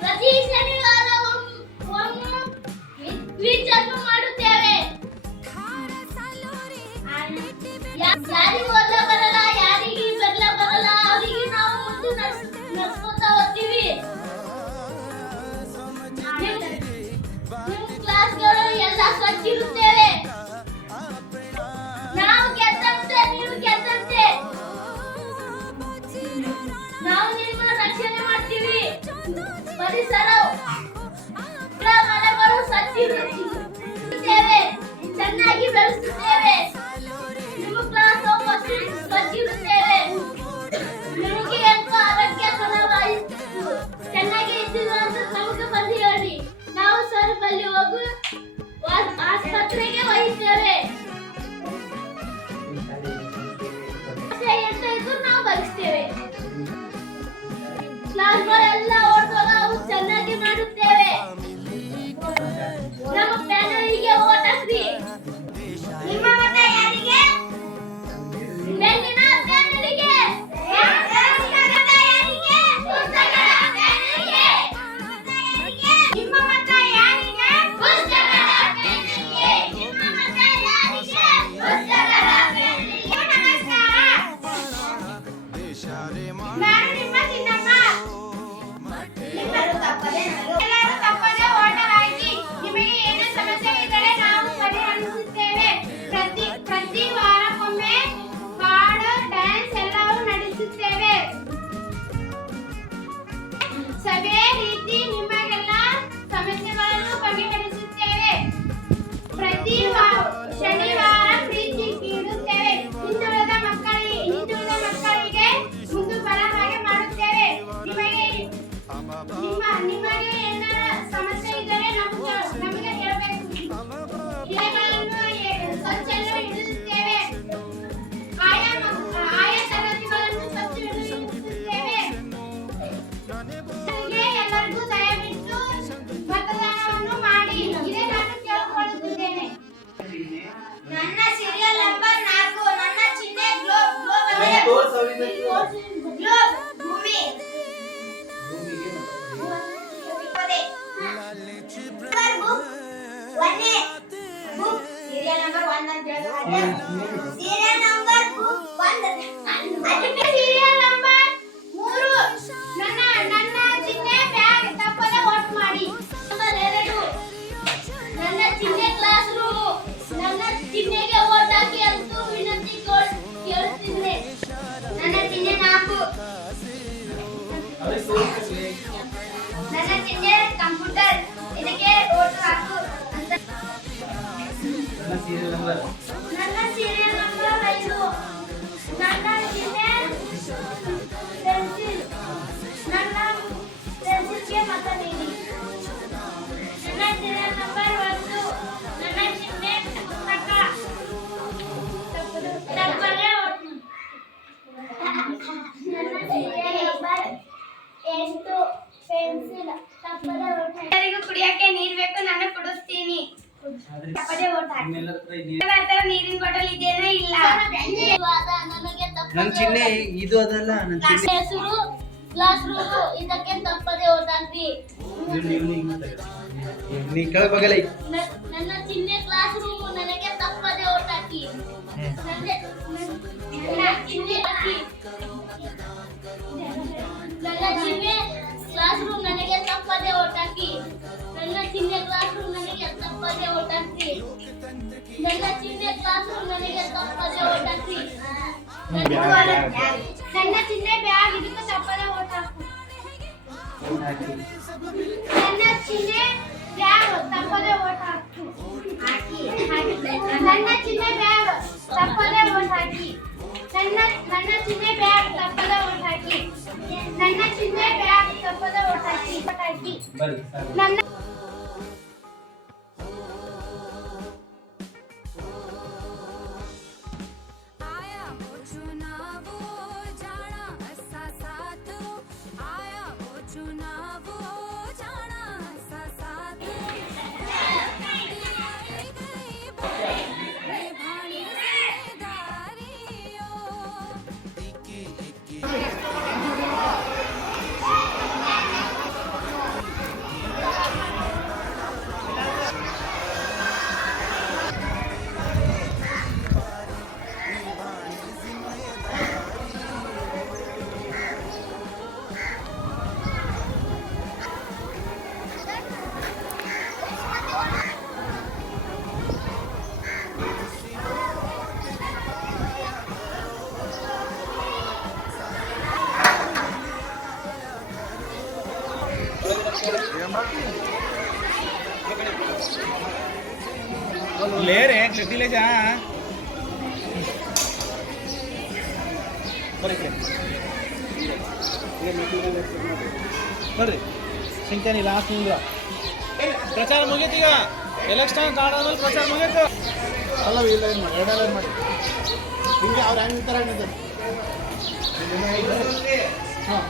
ಪ್ರತಿ ಶನಿವಾರ ಟ್ವೀಟ್ ಅನ್ನು ಮಾಡುತ್ತೇವೆ. ಯಾರಿಗೂ ಓದ್ಲ ಬರಲ್ಲ, ಯಾರಿಗೆ ಬರ್ಲ ಬರಲ್ಲ, ಅವರಿಗೆ ನಾವು ಮುಂದೆ ನಡ್ಸ್ಕೊತಾ ಹೋಗ್ತೀವಿ. ನಿಮ್ಮ ಕ್ಲಾಸ್ಗಳು ಎಲ್ಲ ಸ್ವಚ್ಛ ಇರುತ್ತೇವೆ. ನಾವು ಗೆದ್ದಂತೆ ನೀವು ಗೆದ್ದಂತೆ. ನಾವು ನಿಮ್ಮ ರಕ್ಷಣೆ ಮಾಡ್ತೀವಿ. ಪರಿಸರ ಮನೆಗಳು ಸ್ವಚ್ಛ ಇರುತ್ತೇವೆ, ಚೆನ್ನಾಗಿ ಬೆಳೆಸುತ್ತೇವೆ. ನಿಮ್ಮ ಕ್ಲಾಸ್ ಸ್ವಚ್ಛ ಇರುತ್ತೇವೆ. ನಿಮಗೆ ಎಂತ ಆರೋಗ್ಯಕರವಾಗಿ ಚೆನ್ನಾಗಿ ಇದ್ದೀವಿ ಅಂತ ನಮಗೆ ಬಂದು ಹೇಳಿ. ನಾವು ಸರ್ ಬಳಿ ಹೋಗಿ ಆಸ್ಪತ್ರೆಗೆ ಒಯ್ಯುತ್ತೇವೆ. ಎಂತ ಇದ್ರು ನಾವು ಬರೆಸ್ತೇವೆ. ಕ್ಲಾಸ್ಗಳೆಲ್ಲ ಓಡುವಾಗ ಅವು ಚೆನ್ನಾಗಿ ಮಾಡುತ್ತೇವೆ. ನಮ್ಮ ಪ್ಯಾನಲಿಗೆ ಓಟ್ ಹಾಕ್ರಿ. ನಿಮ್ಮ ಮತ ಯಾರಿಗೆ? ಬೆನ್ನಿನ ಪ್ಯಾನಲಿಗೆ. ನಿಮ್ಮ ಮತ ಯಾರಿಗೆ? ಪುಸ್ತಕದ ಪ್ಯಾನಲಿಗೆ. ನಿಮ್ಮ ಮತ ಯಾರಿಗೆ? ಪುಸ್ತಕದ ಪ್ಯಾನಲಿಗೆ. ನಮಸ್ಕಾರ. ನಾನು ನಿಮ್ಮ ಚಿನ್ನಮ್ಮ. ಎಲ್ಲರೂ ತಪ್ಪದೆ ಓಟ್ ಹಾಕಿ. ನಿಮಗೆ ಏನೇ ಸಮಸ್ಯೆ ಇದ್ದರೆ ನಾವು ಪರಿಹರಿಸುತ್ತೇವೆ. ಪ್ರತಿ ವಾರಕ್ಕೊಮ್ಮೆ ಹಾಡು, ಡ್ಯಾನ್ಸ್ ಎಲ್ಲವೂ ನಡೆಸುತ್ತೇವೆ. ಸಭೆ ರೀತಿ ನಿಮಗೆಲ್ಲ ಸಮಸ್ಯೆಗಳನ್ನು ಬಗೆಹರಿಸುತ್ತೇವೆ. ಪ್ರತಿ ಶನಿವಾರ ಪ್ರೀತಿ ನೀಡುತ್ತೇವೆ. ಹಿಂದುಳಿದ ಮಕ್ಕಳಿಗೆ ಮುಂದೆ ಬರ ಹಾಗೆ ಮಾಡುತ್ತೇವೆ. ನಿಮಗೆ ಏನಾರ ಸಮಸ್ಯೆ ಇದ್ದರೆ ನಮಗೆ ಹೇಳಬೇಕು. ಇಲೆಗಳನ್ನು ಸ್ವಚ್ಛ ಇಡುತ್ತೇವೆ. ಆಯಾ ತರಗತಿಗಳನ್ನು ಸ್ವಚ್ಛ ಇಡುತ್ತೇವೆ. ಎಲ್ಲರಿಗೂ ದಯವಿಟ್ಟು ಮತದಾನವನ್ನು ಮಾಡಿ. ಇದೇ ನಾನು ಕೇಳಿಕೊಳ್ಳುತ್ತಿದ್ದೇನೆ. ನನ್ನ ಸೀರಿಯಲ್ ನಂಬರ್ 4. ನನ್ನ ಚಿಹ್ನೆ ಗ್ಲೋಬ್. ಗ್ಲೋಬ್ ಭೂಮಿ. ಸೀರಿಯಲ್ ನಂಬರ್ 1 ಅಂತ ಹೇಳಿದ್ರೆ ಸೀರಿಯಲ್ ನಂಬರ್ 1. Serial number 3. ನನ್ನ ಚಿಹ್ನೆ ಬ್ಯಾಗ್. ತಪ್ಪದೆ ವೋಟ್ ಮಾಡಿ. ನಂಬರ್ 2. ನನ್ನ ಚಿಹ್ನೆ ಕ್ಲಾಸ್ ರೂಮ್. ನನ್ನ ಚಿಹ್ನೆಗೆ ವೋಟ್ ಹಾಕಿ ಅಂತ ವಿನಂತಿ ಕೇಳುತ್ತಿದ್ದೆ. ನನ್ನ ಚಿಹ್ನೆ 4. ನನ್ನ ಚಿಹ್ನೆ ಕಂಪ್ಯೂಟರ್. ಇದಕ್ಕೆ ವೋಟ್ ಹಾಕು ಅಂತ. ನನ್ನ ಸೀರಿಯಲ್ ನಂಬರ್ 5. ನನ್ನ ಚಿಹ್ನೆ ಪೆನ್ಸಿಲ್. ನನ್ನ ಪೆನ್ಸಿಲ್ಗೆ ಮತ ನೀಡಿ. ನನ್ನ ಸೀರಿಯಲ್ ನಂಬರ್ 1. ನನ್ನ ಚಿಹ್ನೆ ಪುಸ್ತಕ. ತಪ್ಪದೆ ವೋಟ್. ನನ್ನ ಸೀರಿಯಲ್ ನಂಬರ್ 8. ಪೆನ್ಸಿಲ್. ತಪ್ಪದೆ ವೋಟ್. ಎಲ್ಲರಿಗೂ ಕುಡಿಯಕ್ಕೆ ನೀರು ಬೇಕು, ನಾನು ಕುಡಿಸ್ತೀನಿ. ತಪ್ಪದೆ ವೋಟ್ ಹಾಕಿ. ನೀರಿನ ಬಾಟಲ್ ಇದೆಯಾ? ಇಲ್ಲ. ನನಗೆ ನನ್ನ ಚಿಹ್ನೆ ಇದು ಅದಲ್ಲ. ನನ್ನ ಚಿಹ್ನೆ ಹೆಸರು ಕ್ಲಾಸ್ ರೂಮ್. ಇದಕ್ಕೆ ತಪ್ಪದೆ ವೋಟ್ ಹಾಕಿ. ನೀ ಕೇಳಬೇಕಲ್ಲ. ನನ್ನ ಚಿಹ್ನೆ ಕ್ಲಾಸ್ ರೂಮ್. ನನಗೆ ತಪ್ಪದೆ ವೋಟ್ ಹಾಕಿ. ನನ್ನ ಚಿಹ್ನೆ ಹಾಕಿ. ನನ್ನ ಚಿಹ್ನೆ ಕ್ಲಾಸ್ ರೂಮ್. ನನಗೆ ತಪ್ಪದೆ ವೋಟ್ ಹಾಕಿ. ನನ್ನ ಚಿಹ್ನೆ ಕ್ಲಾಸ್ ರೂಮ್. ನನಗೆ ತಪ್ಪದೆ ವೋಟ್ ಹಾಕಿ. ನನ್ನ ಚಿಹ್ನೆ ಕ್ಲಾಸ್ ರೂಮ್. ನನಗೆ ತಪ್ಪದೆ ವೋಟ್ ಹಾಕಿ. ನನ್ನ ಚಿಹ್ನೆ ಬ್ಯಾಗ್. ಇದಕ್ಕೆ ತಪ್ಪದೆ ವೋಟ್ ಹಾಕು. ನನ್ನ ಚಿಹ್ನೆ ಬ್ಯಾಗ್. ತಪ್ಪದೆ ವೋಟ್ ಹಾಕು. ನನ್ನ ಚಿಹ್ನೆ ಬ್ಯಾಗ್. ತಪ್ಪದೆ ವೋಟ್ ಹಾಕಿ. ನನ್ನ ಚಿಹ್ನೆ ಬ್ಯಾಗ್. ತಪ್ಪದೆ ವೋಟ್ ಹಾಕಿ. ನನ್ನ ಚಿಹ್ನೆ ಬ್ಯಾಗ್. ತಪ್ಪದೆ ವೋಟ್ ಹಾಕಿ. ನನ್ನ आया वो चुनाव जाना असा साथ वो. आया वो चुनाव जाना असा साथ वो. ले रे गड्डी ले जा ಬರ್ರಿ ಸಿಂಚನಿ ಲಾಸ್ಟ್ ನಿಂದ ಪ್ರಚಾರ ಮುಗೀತೀಗ ಎಲೆಕ್ಷನ್ ಆಡೋದ್ಮೇಲೆ ಪ್ರಚಾರ ಮುಗೀತು ಅಲ್ಲ ಇಲ್ಲ ಏನು ಮಾಡಿ ಎರಡೆಲ್ಲ ಮಾಡಿ ಹಿಂಗೆ ಅವ್ರು ಹೆಂಗೆ ಥರ ಹೇಳಿದ್ದಾರೆ ಹಾಂ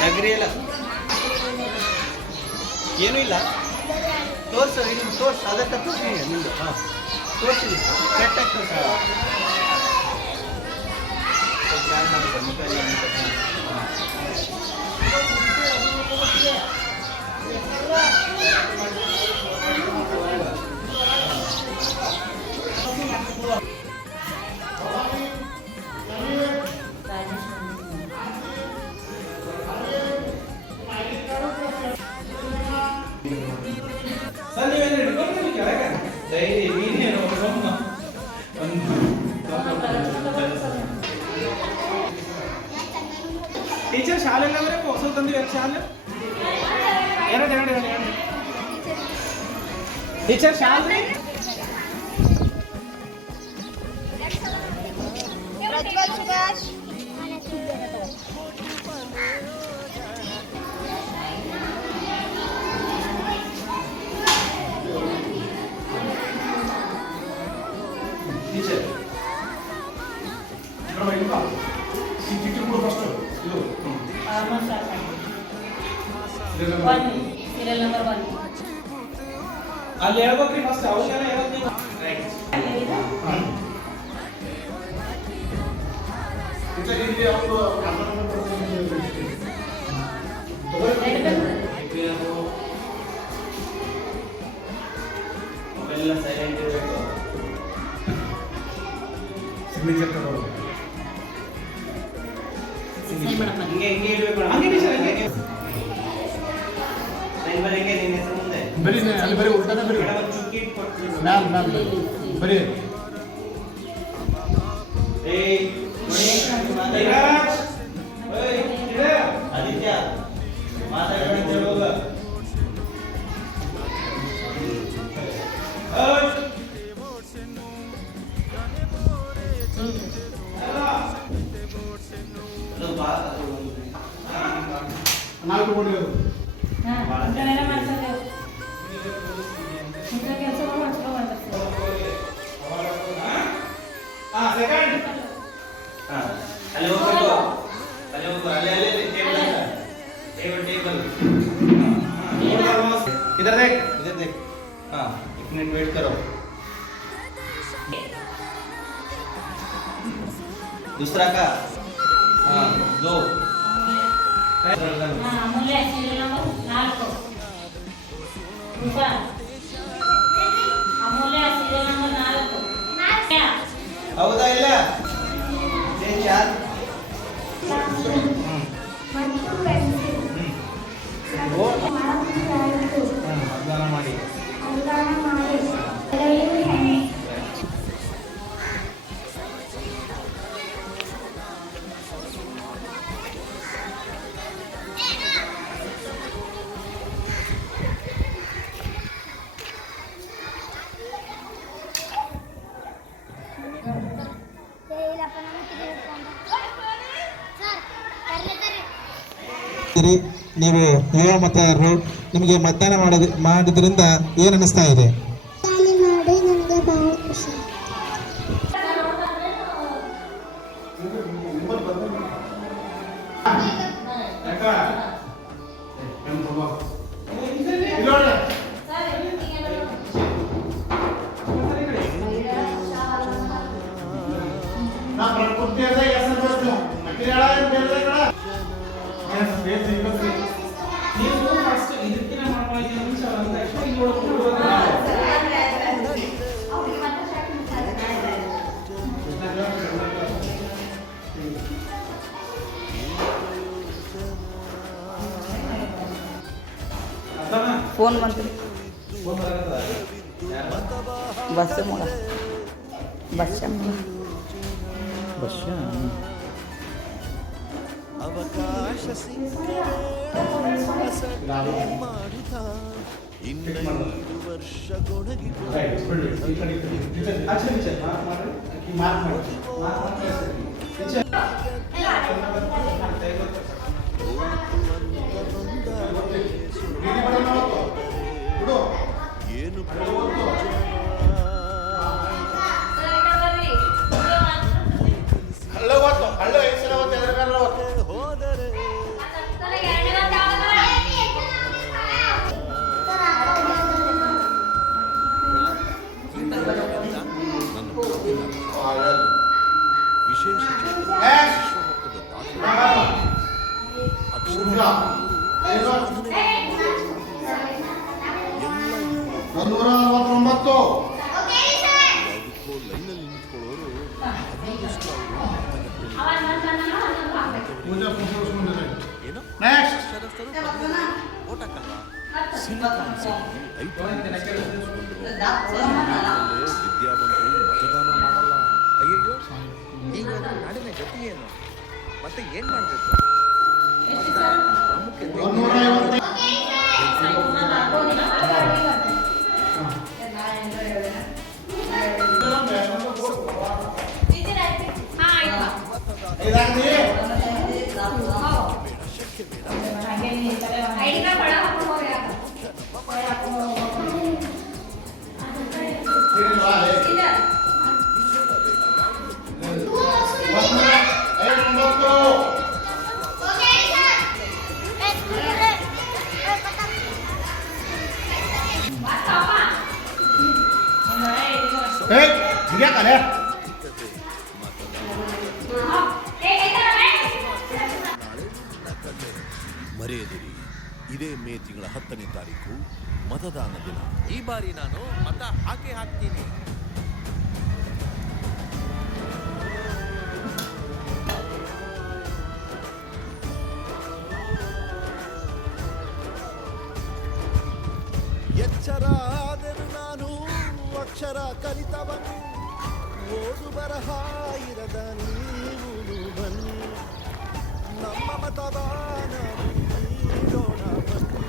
ನಗರಿ ಇಲ್ಲ ಏನೂ ಇಲ್ಲ ತೋರ್ಸು ಇಲ್ಲಿ ತೋರ್ಸು ಅದಕ್ಕೆ ತೋರಿಸಿ ನಿಂದು ಹಾಂ ತೋರಿಸಿ ಕರೆಕ್ಟಾಗಿ ತೋರ್ಸ ಸರ್ ನೀವೇನು ಹಿಡ್ಕೊಂಡು ಕೆಳಗೆ ಡೈರಿ ನೀನೇನು ಟೀಚರ್ ಶಾಲೆಲ್ಲ ಅವರೇ ಹೊಸ ತಂದಿವಿ ಶಾಲೆ ಎರಡು ಟೀಚರ್ ಶಾಲೆ ಟೀಚರ್ ಅಲ್ಲಿ ಹೇಳ್ಬೇಕ್ರಿ ಫಸ್ಟ್ ಅವಕ್ಕೆಲ್ಲ ಹೇಳೋದು ನೀವು ಮೊಬೈಲ್ ಸೈಲೆಂಟ್ ಇರಬೇಕು ಸಿಗ್ನೇಚರ್ ತಗೊಳ್ಳೋದು ಹಿಂಗೆ ಇಡಬೇಕು ಹಂಗೆ ಟೀಚರ್ ಹಂಗೆ ಸೈನ್ ಬರೆಂಗೆ ನಿನ್ನ ಹೆಸರು ಮುಂದೆ ಬರೀ ಅಲ್ಲಿ ಬರೀ ಉಲ್ಟಾನೆ ಬರೀ ಮೇಡಮ್ ಚುಕ್ಕಿ ಕೊಟ್ಟು ಮ್ಯಾಮ್ ಬರೀ ಏಯ್ ಧೀರಾಜ್ ಏಯ್ ಇಡೆ ಆದಿತ್ಯ ಮಾತಾಡೋಣ ಹೋಗ ನಾಲ್ಕು ಕೊಡಿಯೋದು ಸೆಕೆಂಡ್ ಅಲ್ಲಿ ಹೋಗ್ಬೇಕು ಅಲ್ಲಿ ಟೇಬಲ್ इधर देख हाँ 1 मिनट वेट करो दूसरा का हाँ 2 ಅಮೂಲ್ಯ ಸೀರಿಯಲ್ ನಂಬರ್ 4 ರೂಪ ಅಮೂಲ್ಯ ಸೀರಿಯಲ್ ನಂಬರ್ 4 ಹೌದಾ ಇಲ್ಲ 4 ಮತದಾನ ಮಾಡಿ ನೀವು ಯುವ ಮತದಾರರು ನಿಮಗೆ ಮತದಾನ ಮಾಡಿದ್ರಿಂದ ಏನು ಅನಿಸ್ತಾ ಇದೆ? ಮಾಡಿ ನನಗೆ ಬಹಳ ಖುಷಿ. ಫೋನ್ ಬಂತು. ಬಸ್ ಮೂಲ ಬಸ್ ಬಸ್ ಅವಕಾಶ ಮಾಡಿದ ಇನ್ನೈದು ವರ್ಷ ಗೊಣಗಿ ಏನು ಹೋದರೆ ವಿಶೇಷ ವಿಶ್ವಮಟ್ಟದ ಅಕ್ಷರ ಯಾವುದಕ್ಕೋ ಲೈನಲ್ಲಿ ನಿಂತ್ಕೊಳ್ಳೋರು ಅದೃಷ್ಟ ಏನೋ ಅಕ್ಷರಸ್ಥರು ಓಟ್ ಹಾಕಲ್ಲ ಸಿಲಿಕಾನ್ ಸಿಟಿ ವಿದ್ಯಾವಂತರು ಮತದಾನ ಮಾಡಲ್ಲ. ಅಯ್ಯಯ್ಯೋ ಈಗ ನಾಡಿನ ಗತಿ ಏನು ಮತ್ತೆ ಏನ್ ಮಾಡ್ಬೇಕು ಮರೆಯದಿರಿ, ಇದೇ ಮೇ ತಿಂಗಳ 10ನೇ ತಾರೀಕು ಮತದಾನ ದಿನ. ಈ ಬಾರಿ ನಾನು ಮತ ಹಾಕ್ತೀನಿ. ಎಚ್ಚರ ಆದರೂ ನಾನು ಅಕ್ಷರ ಕಲಿತವನು, ಓದು ಬರಹ ಇರದ ನೀವು ಬನ್ನಿ, ನಮ್ಮ ಮತದಾನ ನೀಡೋಣ ಬನ್ನಿ.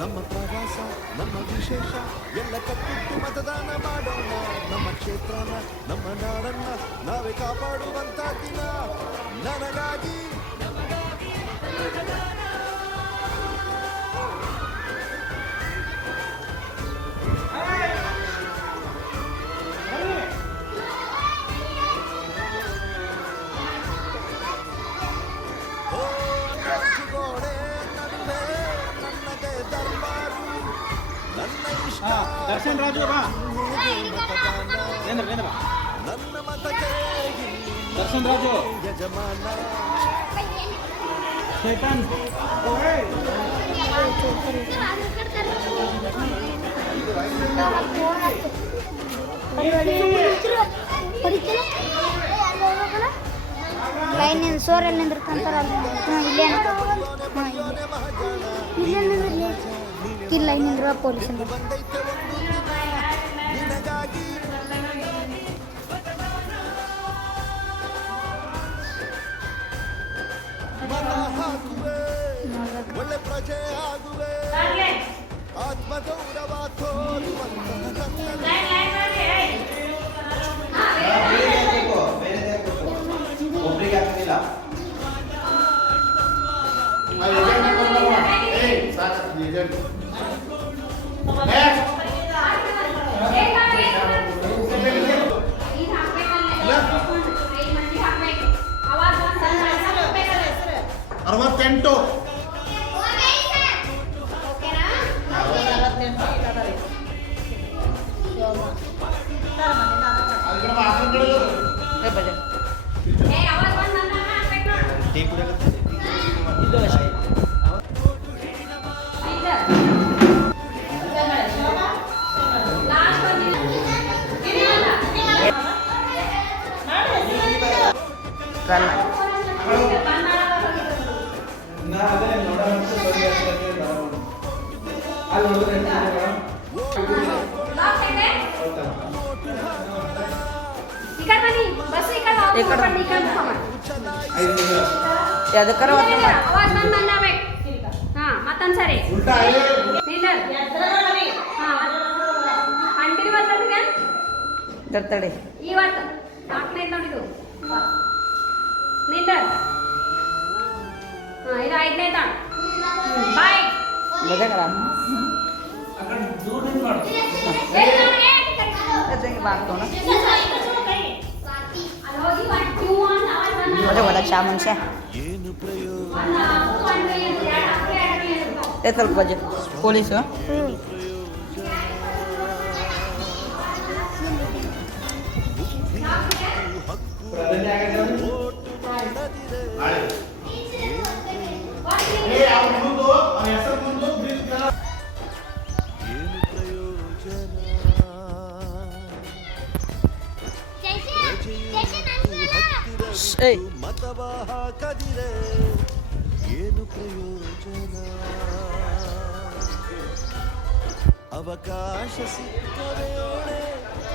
ನಮ್ಮ ಪ್ರವಾಸ, ನಮ್ಮ ವಿಶೇಷ ಎಲ್ಲ ಕಟ್ಟಿಟ್ಟು ಮತದಾನ ಮಾಡೋಣ. ನಮ್ಮ ಕ್ಷೇತ್ರನ, ನಮ್ಮ ನಾಡನ್ನ ನಾವೇ ಕಾಪಾಡುವಂತ ದಿನ. ನನಗಾಗಿ ಗೋಡೆ ನಡುವೆ ನನ್ನದೇ ದರ್ಬಾರು, ನನ್ನ ಇಷ್ಟ ದರ್ಶನ್ ರಾಜು ಬಾ ನನ್ನ ಮತಕ್ಕೆ ದರ್ಶನ್ ರಾಜು ಯಜಮಾನ. ಚೇತನ್ ಲೈನ್ ಸೋರಲ್ಲಿ ನಿಂದಿರ್ತಾರ ಇಲ್ಲೇ ಇಲ್ಲ ಲೈನ್ ನಿಂದಿರುವ ಪೊಲೀಸ್ ಬಂದೈತೆ ಒಂದು ದಿನ ನಿನಗಾಗಿ. ಮತ ಹಾಕುವೆ, ಒಳ್ಳೆ ಪ್ರಜೆ ಆಗುವೆ, ಆತ್ಮಗೌರವ ತೋರುವಂತಹ ಒಬ್ಬರಿಗೆ ಆಗ್ತಿಲ್ಲ. ಏಜೆಂಟ್ ಈ ಕಡೆ ಎದಕ್ಕಾರ ಒತ್ತು ಮಾಡಿ ಅವಾಗ ಬಂದು ಬಂದಾಬೇಕು ಹಾಂ ಮತ್ತೊಂದ್ಸರಿ ಕಂಟಿನ್ಯೂ ಬರ್ತದೆ ತರ್ತಡಿ ಇವತ್ತು 4ನೇ ನೋಡಿದು ನಿಂದ ಹಾಂ ಇದು 5ನೇ ತಾಣ ಬಾಯ್ ಬದಕರ ಬಾಗ್ತೋಣ ಒಳ್ಳೆ ಒಳ್ಳೆ ಚಾ ಮನುಷ್ಯ ಏನು ಪ್ರಯೋಜನ ಸ್ವಲ್ಪ ಬಜೆ ಪೊಲೀಸು ಮತವ ಹಾಕದಿರೆ ಏನು ಪ್ರಯೋಜನ ಅವಕಾಶ ಸಿಕ್ಕರೆ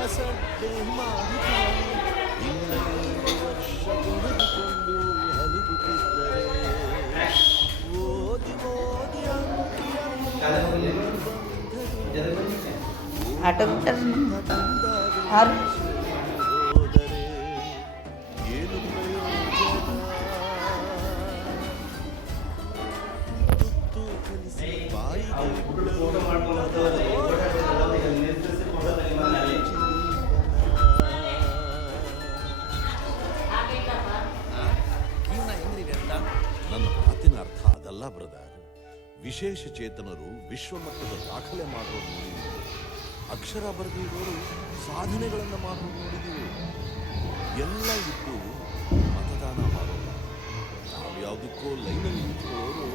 ಅಸಡ್ಡೆ ಮಾಹಿತಿ ಇನ್ನೇನು ವರ್ಷ ತೆಗೆದುಕೊಂಡು ಹಲುಗುತ್ತಿದ್ದರೆ ಓದಿ ಓದಿ ಆಟೋ ಆರು ಹೋದರೆ ಏನು ಪ್ರಯೋಜನ ತುತ್ತು ಕಲಿಸಿ ಬಾಯಿಗೆ ನನ್ನ ಮಾತಿನ ಅರ್ಥ ಅದಲ್ಲ ಬ್ರದರ್. ವಿಶೇಷ ಚೇತನರು ವಿಶ್ವಮಟ್ಟದ ದಾಖಲೆ ಮಾಡೋರು ನೋಡಿದ್ದೀವಿ. ಅಕ್ಷರ ಬರೆದಿರೋರು ಸಾಧನೆಗಳನ್ನು ಮಾಡೋರು ನೋಡಿದ್ದೀವಿ. ಎಲ್ಲ ಇದ್ದು ಮತದಾನ ಮಾಡೋಲ್ಲ. ನಾವು ಯಾವುದಕ್ಕೋ ಲೈನಲ್ಲಿ ನಿಂತ್ಕೊಳ್ಳೋರು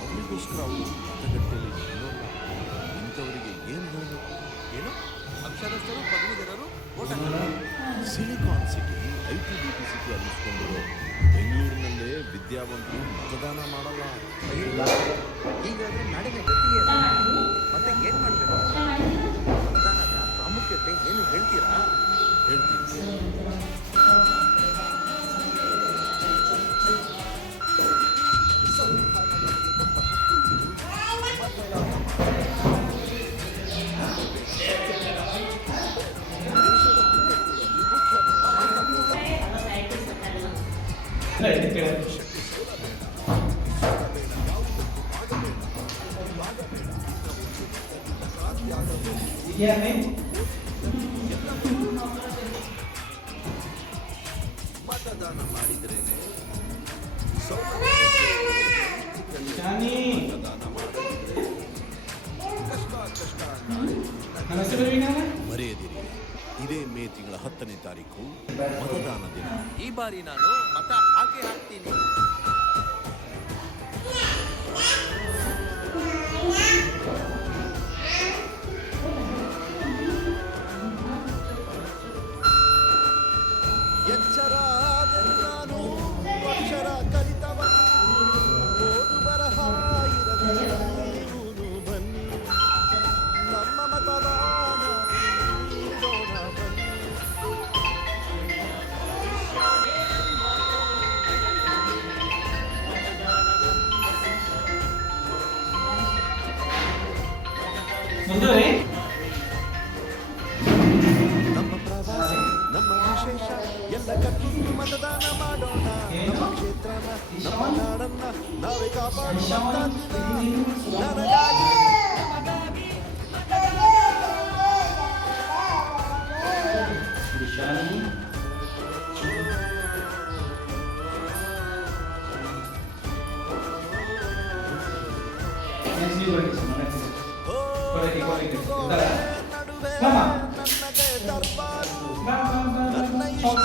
ಅವರಿಗೋಸ್ಕರ ಅವರು ಮತಗಟ್ಟೆಯಲ್ಲಿ ನಿಲ್ಲೋಲ್ಲ. ಇಂಥವರಿಗೆ ಏನು ಹೇಳಬೇಕು? ಏನು ಅಕ್ಷರಸ್ಥರು ಪದವೀಧರರು ಓಟ್ ಹಾಕ್ತಾರೆ. ಸಿಲಿಕಾನ್ ಸಿಟಿ ITBT ಸಿಟಿ ಅನ್ನಿಸ್ಕೊಂಡಿರೋ ಬೆಂಗಳೂರಿನಲ್ಲೇ ವಿದ್ಯಾವಂತರು ಮತದಾನ ಮಾಡಲ್ಲ. ಹೀಗಾದ್ರೆ ನಾಡಿನ ಗತಿ ಏನು? ಮತ್ತೆ ಏನ್ ಮಾಡ್ಬೇಕು? ಮತದಾನದ ಪ್ರಾಮುಖ್ಯತೆ ಏನು ಹೇಳ್ತೀರಾ? ಹೇಳ್ತೀನಿ. ಮತದಾನ ಮಾಡಿದ್ರೇನೆ ಮತದಾನ ಮಾಡಿದ್ರೆ ಕಷ್ಟ ಮರೆಯದಿರಿ. ಇದೇ ಮೇ ತಿಂಗಳ 10ನೇ ತಾರೀಕು ಮತದಾನ ದಿನ. ಈ ಬಾರಿ ನಾನು ಮತ ಹಾಕಿ ಹಾಕ್ತೀನಿ. ಎಚ್ಚರ ನಾನು ಅಕ್ಷರ ಕಲಿತವ ಓದು ಬರಹ ಇರದವನು ಬನ್ನಿ ನಮ್ಮ ಮತದಾನ ನೀಡೋಣ ಬನ್ನಿ. ನಮ್ಮ ಪ್ರವಾಸ ನಮ್ಮ ವಿಶೇಷ ಎಲ್ಲ ಕಟ್ಟಿ ಮತದಾನ ಮಾಡೋಣ. ನಮ್ಮ ಕ್ಷೇತ್ರನ ನಮ್ಮ ನಾಡನ್ನ ನಾವೇ ಕಾಪಾಡೋಣ. ನನಗಾಗಿ ನಡುವೆ ನನ್ನದೇ ದರ್ಬಾರು ನನ್ನ ಇಷ್ಟ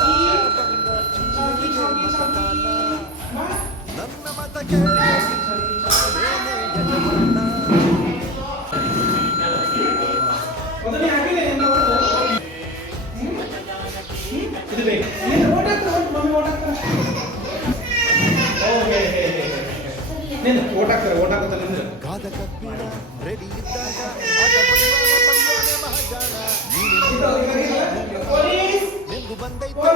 ಬಂದ ಚೀಟಿಗೆ ಮತದಾನ ನನ್ನ ಮತ ಕೇಳಿ ಏನೇ ಯಜಮಾನ. ಕಾದ ಕಬ್ಬಿಣ ರೆಡಿ ಇದ್ದಾಗ ಆಟ ಪಡೆಯೋನೆ ಮಹಾಜಾನ. ನೀನು ಬಂದೈತೆ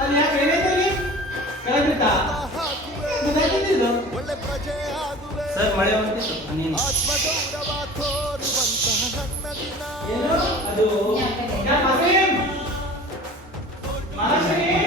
ಅಲ್ಲಿ ಯಾಕೆ ಏನೈತೆ ಅಲ್ಲಿ ಕೆಳಗಿತ್ತಾ ಒಳ್ಳೆ ಪ್ರಜೆ ಆಗುವೆ ಸರ್ ಮಳೆ ಬಂದಿತ್ತು ನೀನು ಆತ್ಮಗೌರವ ತೋರುವಂತಹ ನನ್ನ ದಿನ ಏನು ಅದು ಮಹಾರಾಷ್ಟ್ರಕ್ಕೆ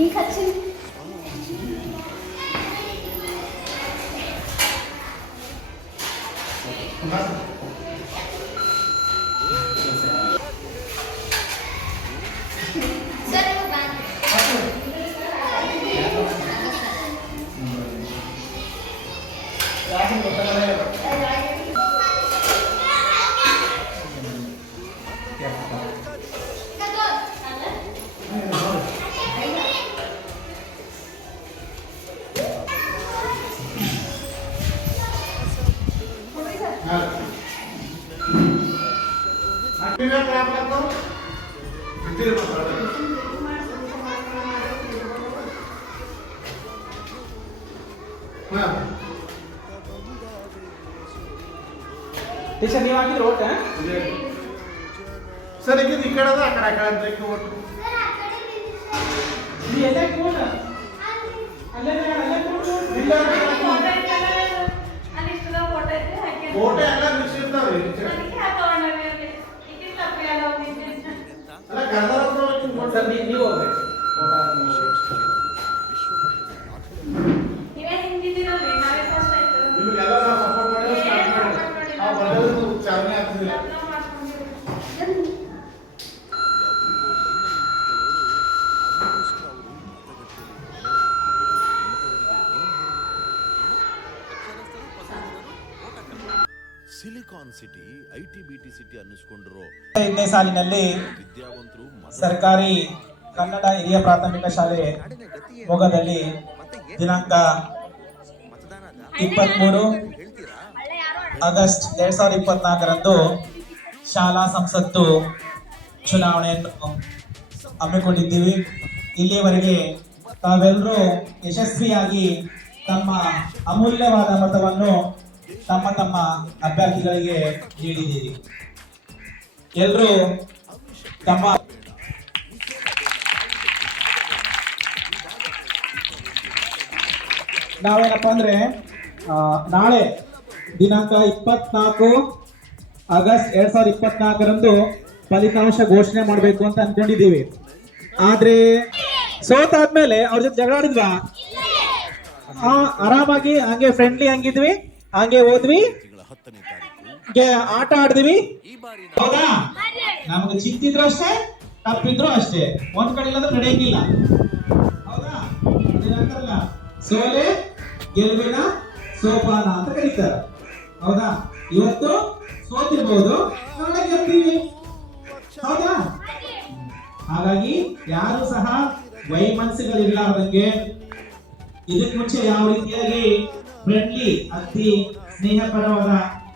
ಈಗ ಹಚ್ಚಿ ಟೀಚರ್ ನೀವು ಹಾಕಿದ್ರೆ ಓಟ ಸರ್ ಈಗ ಈ ಕಡೆ ಅದ ಆ ಕಡೆ ಅಂತ ಓಟ್ ಎಲ್ಲ ಓಟ ಅಲ್ಲೇ ಇಲ್ಲ ಫೋಟೋ ಎಲ್ಲ ಮಿಕ್ಸ್ ಇರ್ತಾವೆ ಅಲ್ಲ ಕನ್ನಡ ಸರ್ ನೀವು ಹೋಗ್ಬೇಕು ನಿಮಗೆಲ್ಲ ಸಪೋರ್ಟ್ ಮಾಡಿ ಸ್ಟಾರ್ಟ್ ಮಾಡಿ ನಾವು ಬರೋದು ಚಾಲನೆ ಆಗ್ತಿಲ್ಲ ಸಿಲಿಕಾನ್ ಸಿಟಿ ಐಟಿ ಸಿಟಿ ಅನ್ನಿಸ್ಕೊಂಡಿರೋ 5ನೇ ಸಾಲಿನಲ್ಲಿ ವಿದ್ಯಾವಂತರು ಸರ್ಕಾರಿ ಕನ್ನಡ ಹಿರಿಯ ಪ್ರಾಥಮಿಕ ಶಾಲೆ ಮೊಗದಲ್ಲಿ ದಿನಾಂಕ 23 ಆಗಸ್ಟ್ 2024ರಂದು ಶಾಲಾ ಸಂಸತ್ತು ಚುನಾವಣೆಯನ್ನು ಹಮ್ಮಿಕೊಂಡಿದ್ದೀವಿ. ಇಲ್ಲಿಯವರೆಗೆ ತಾವೆಲ್ಲರೂ ಯಶಸ್ವಿಯಾಗಿ ತಮ್ಮ ಅಮೂಲ್ಯವಾದ ಮತವನ್ನು ತಮ್ಮ ತಮ್ಮ ಅಭ್ಯರ್ಥಿಗಳಿಗೆ ನೀಡಿದ್ದೀರಿ. ಎಲ್ಲರೂ ತಮ್ಮ ನಾವೇನಪ್ಪ ಅಂದ್ರೆ ನಾಳೆ ದಿನಾಂಕ 24 ಆಗಸ್ಟ್ 2024ರಂದು ಫಲಿತಾಂಶ ಘೋಷಣೆ ಮಾಡಬೇಕು ಅಂತ ಅನ್ಕೊಂಡಿದ್ದೀವಿ. ಆದ್ರೆ ಸೋತಾದ್ಮೇಲೆ ಅವ್ರ ಜೊತೆ ಜಗಳ ಆಡಿದ್ವಾ? ಆರಾಮಾಗಿ ಹಂಗೆ ಫ್ರೆಂಡ್ಲಿ ಹಂಗಿದ್ವಿ, ಹಂಗೆ ಹೋದ್ವಿ, ಆಟ ಆಡಿದ್ವಿ. ಹೌದಾ? ನಮ್ಗೆ ಚಿಂತಿದ್ರು ಅಷ್ಟೇ, ತಪ್ಪಿದ್ರು ಅಷ್ಟೇ, ಒಂದ್ ಕಡೆ ಇಲ್ಲದ್ರೆ ನಡೆಯಂಗಿಲ್ಲ. ಹೌದಾ? ಅದೇನಂತಾರಲ್ಲ, ಸೋಲೆ ಗೆಲುವಿನ ಸೋಪಾನ ಅಂತ ಕರೀತಾರೆ. ಹೌದಾ? ಇವತ್ತು ಸೋತಿರ್ಬೋದು, ನಾಳೆ ಗೆಲ್ತೀವಿ. ಹೌದಾ? ಹಾಗಾಗಿ ಯಾರು ಸಹ ವೈಮನಸ್ಸುಗಳಿರ್ಲಾರ್ದಂಗೆ ಇದಕ್ ಮುಂಚೆ ಯಾವ ರೀತಿಯಾಗಿ ಫ್ರೆಂಡ್ಲಿ ಅತಿ ಸ್ನೇಹಪರವಾದ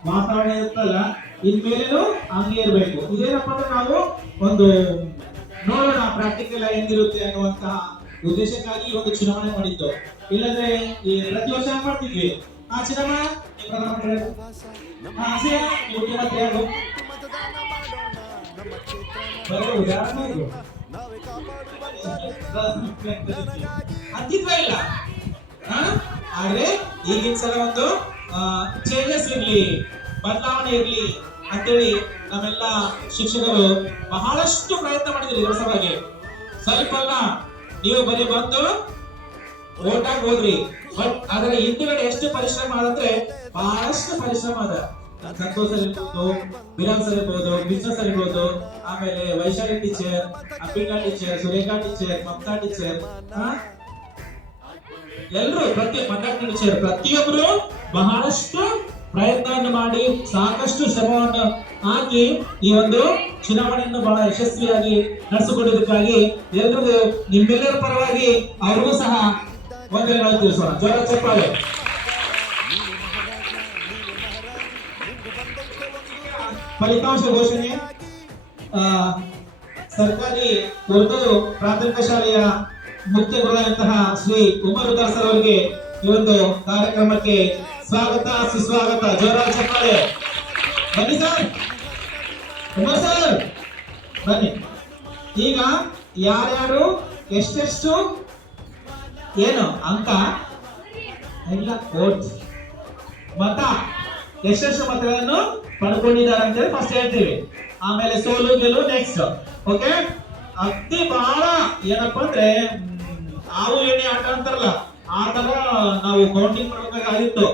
ವಾತಾವರಣ ಇರುತ್ತಲ್ಲ, ಇನ್ಮೇಲೇನು ಹಂಗೆ ಇರಬೇಕು. ಇದೇನಪ್ಪ ಅಂದ್ರೆ ನಾವು ಒಂದು ನೋಡೋಣ ಪ್ರಾಕ್ಟಿಕಲ್ ಹೆಂಗಿರುತ್ತೆ ಅನ್ನುವಂತಹ ಉದ್ದೇಶಕ್ಕಾಗಿ ಈ ಒಂದು ಚುನಾವಣೆ ಮಾಡಿದ್ದು. ಇಲ್ಲಂದ್ರೆ ಈ ಪ್ರತಿ ವರ್ಷ ಮಾಡ್ತಿದ್ವಿ. ಚಿನ್ನಮ್ಮ ಮುಖ್ಯಮಂತ್ರಿ ಯಾರು ಬರೋ ಉದಾಹರಣೆ ಇದು. ಅಂತಿದ್ವ ಇಲ್ಲ, ಆದ್ರೆ ಈಗಿನ ಸಲ ಒಂದು ಚೇಂಜಸ್ ಇರ್ಲಿ, ಬದಲಾವಣೆ ಇರ್ಲಿ ಅಂತೇಳಿ ನಮ್ಮೆಲ್ಲ ಶಿಕ್ಷಕರು ಬಹಳಷ್ಟು ಪ್ರಯತ್ನ ಮಾಡಿದ್ರು ಇದರ ಸಲುವಾಗಿ. ಸ್ವಲ್ಪ ಅಲ್ಲ, ನೀವು ಬರೀ ಬಂದು ಓಟ್ ಆಗಿ ಹೋದ್ರಿ, ಬಟ್ ಅದರ ಹಿಂದುಗಡೆ ಎಷ್ಟು ಪರಿಶ್ರಮ ಆದಂದ್ರೆ ಬಹಳಷ್ಟು ಪರಿಶ್ರಮ ಅದ. ಸಂತೋಷ್ ಸರ್ ಇರ್ಬೋದು, ವಿರಾಮ್ ಸರ್ ಇರ್ಬೋದು, ಬಿಸ್ನೆಸ್ ಸರ್ ಇರ್ಬೋದು, ಆಮೇಲೆ Vaishali teacher, Ambika teacher, Surekha teacher, Mamata teacher, ಎಲ್ಲರೂ ಪ್ರತಿಯೊಬ್ಬರು ಬಹಳಷ್ಟು ಪ್ರಯತ್ನವನ್ನು ಮಾಡಿ ಸಾಕಷ್ಟು ಶ್ರಮವನ್ನು ಹಾಕಿ ಈ ಒಂದು ಚುನಾವಣೆಯನ್ನು ಬಹಳ ಯಶಸ್ವಿಯಾಗಿ ನಡೆಸಿಕೊಂಡಿದ್ದಕ್ಕಾಗಿ ಎಲ್ರಿಗೂ ನಿಮ್ಮೆಲ್ಲರ ಪರವಾಗಿ ಅವ್ರಿಗೂ ಸಹ ವಂದನೆಗಳನ್ನು ತಿಳಿಸೋಣ. ಜೋರ ಚಪ್ಪಾಳೆ. ಫಲಿತಾಂಶ ಘೋಷಣೆ. ಸರ್ಕಾರಿ ಉರ್ದು ಪ್ರಾಥಮಿಕ ಶಾಲೆಯ ಮುಖ್ಯ ಗುರುಗಳಂತಹ ಶ್ರೀ ಉಮರ್ ಉದಾರ್ ಸರ್ ಅವರಿಗೆ ಈ ಒಂದು ಕಾರ್ಯಕ್ರಮಕ್ಕೆ ಸ್ವಾಗತ ಸುಸ್ವಾಗತ. ಜೋರ ಚಪ್ಪಾಳೆ. ಬನ್ನಿ ಸರ್, ಉಮರ್ ಸರ್ ಬನ್ನಿ. ಈಗ ಯಾರ್ಯಾರು ಎಷ್ಟೆಷ್ಟು ಏನು ಅಂಕ ಇಲ್ಲ ಓಟ್ ಮತ ಎಷ್ಟೆಷ್ಟು ಮತಗಳನ್ನು ಪಡ್ಕೊಂಡಿದ್ದಾರೆ ಅಂತೇಳಿ ಫಸ್ಟ್ ಹೇಳ್ತೀವಿ. ಆಮೇಲೆ ಸೋಲು ಗೆಲುವು ನೆಕ್ಸ್ಟ್. ಓಕೆ, ಅತಿ ಬಹಳ ಏನಪ್ಪಾ ಅಂದ್ರೆ ಹಾವು ಎಣ್ಣೆ ಆಟ ಅಂತಾರಲ್ಲ, ಆ ತರ ನಾವು ಕೌಂಟಿಂಗ್ ಮಾಡಬೇಕಾಗಿತ್ತು.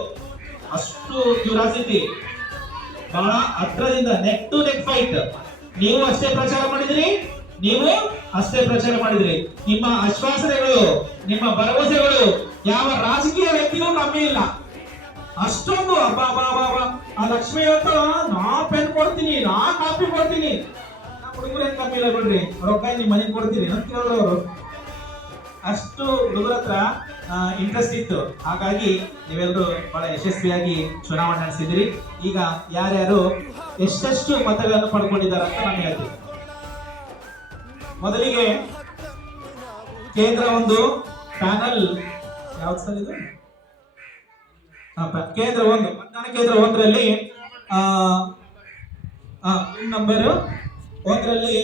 ಅಷ್ಟು ಕ್ಯೂರಾಸಿಟಿ, ಬಹಳ ಹತ್ರದಿಂದ ನೆಕ್ ಟು ನೆಕ್ ಫೈಟ್. ನೀವು ಅಷ್ಟೇ ಪ್ರಚಾರ ಮಾಡಿದ್ರಿ, ನಿಮ್ಮ ಆಶ್ವಾಸನೆಗಳು, ನಿಮ್ಮ ಭರವಸೆಗಳು ಯಾವ ರಾಜಕೀಯ ವ್ಯಕ್ತಿಗೂ ಕಮ್ಮಿ ಇಲ್ಲ. ಅಷ್ಟೊಂದು ಆ ಲಕ್ಷ್ಮಿ ಅಂತ ನಾ ಪೆನ್ ಕೊಡ್ತೀನಿ, ನಾ ಕಾಪಿ ಕೊಡ್ತೀನಿ, ಹುಡುಗರು ಏನ್ ಕಮ್ಮಿ ಇಲ್ಲ ಬಿಡ್ರಿ, ರೊಕ್ಕ ನಿಮ್ ಮನೆಗೆ ಕೊಡ್ತೀನಿ ಅಂತ ಕೇಳಿದ್ರು ಅವರು. ಅಷ್ಟು ಹುಡುಗರ ಹತ್ರ ಇಂಟ್ರೆಸ್ಟ್ ಇತ್ತು. ಹಾಗಾಗಿ ನೀವೆಲ್ಲರೂ ಬಹಳ ಯಶಸ್ವಿಯಾಗಿ ಚುನಾವಣೆ ನಡೆಸಿದಿರಿ. ಈಗ ಯಾರ್ಯಾರು ಎಷ್ಟೆಷ್ಟು ಮತಗಳನ್ನು ಪಡ್ಕೊಂಡಿದ್ದಾರೆ ಅಂತ ನಾನು ಹೇಳ್ತೀನಿ. ಮೊದಲಿಗೆ ಕೇಂದ್ರ ಒಂದು ಪ್ಯಾನಲ್, ಯಾವ್ದು ಸರ್ ಇದು? ಕೇಂದ್ರ ಒಂದು, ಮತದಾನ ಕೇಂದ್ರ ಒಂದರಲ್ಲಿ ನಂಬರ್ ಒಂದರಲ್ಲಿ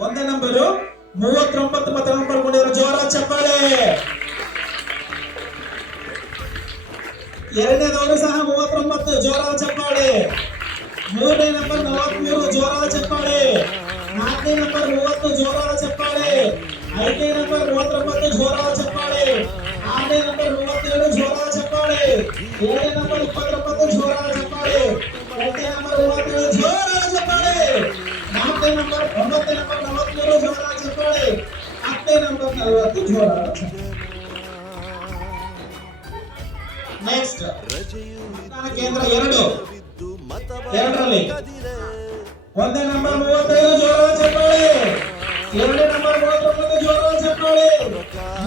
ಒಂದೇ ನಂಬರು 39 ಮತಗಳನ್ನು ಪಡ್ಕೊಂಡಿರೋ. ಜೋರ ಚಪ್ಪಾಳೆ. ಎರಡನೇದವರು ಸಹ 39. ಜೋರಾದ ಚಪ್ಪಾಳೆ. ಮೂರನೇ ನಂಬರ್ 43. ಜೋರಾದ ಚಪ್ಪಾಳೆ. ನಾಲ್ಕನೇ ನಂಬರ್ 30. ಜೋರಾದ ಚಪ್ಪಾಳೆ. ಐದನೇ ನಂಬರ್ 39. ಜೋರಾದ ಚಪ್ಪಾಳೆ. ಆರನೇ ನಂಬರ್ 32. ಜೋರಾದ ಚಪ್ಪಾಳೆ. ಏಳನೇ ನಂಬರ್ 29. ಜೋರಾದ ಚಪ್ಪಾಳೆ. ಎಂಟನೇ ನಂಬರ್ 37. ಜೋರಾದ ಚಪ್ಪಾಳೆ. ನಾಲ್ಕನೇ ನಂಬರ್ 9ನೇ ನಂಬರ್ 43. ಜೋರಾದ ಚಪ್ಪಾಳೆ. ಹತ್ತನೇ ನಂಬರ್ 40. ಜೋರಾದ ಚಪ್ಪಾಳೆ. ನೆಕ್ಸ್ಟ್ ಮತದಾನ ಕೇಂದ್ರ ಎರಡರಲ್ಲಿ ಒಂದೇ ನಂಬರ್ 35. ಜೋರಾದ ಚಪ್ಪಾಳೆ. ಎರಡನೇ ನಂಬರ್ 39. ಜೋರಾದ ಚಪ್ಪಾಳೆ.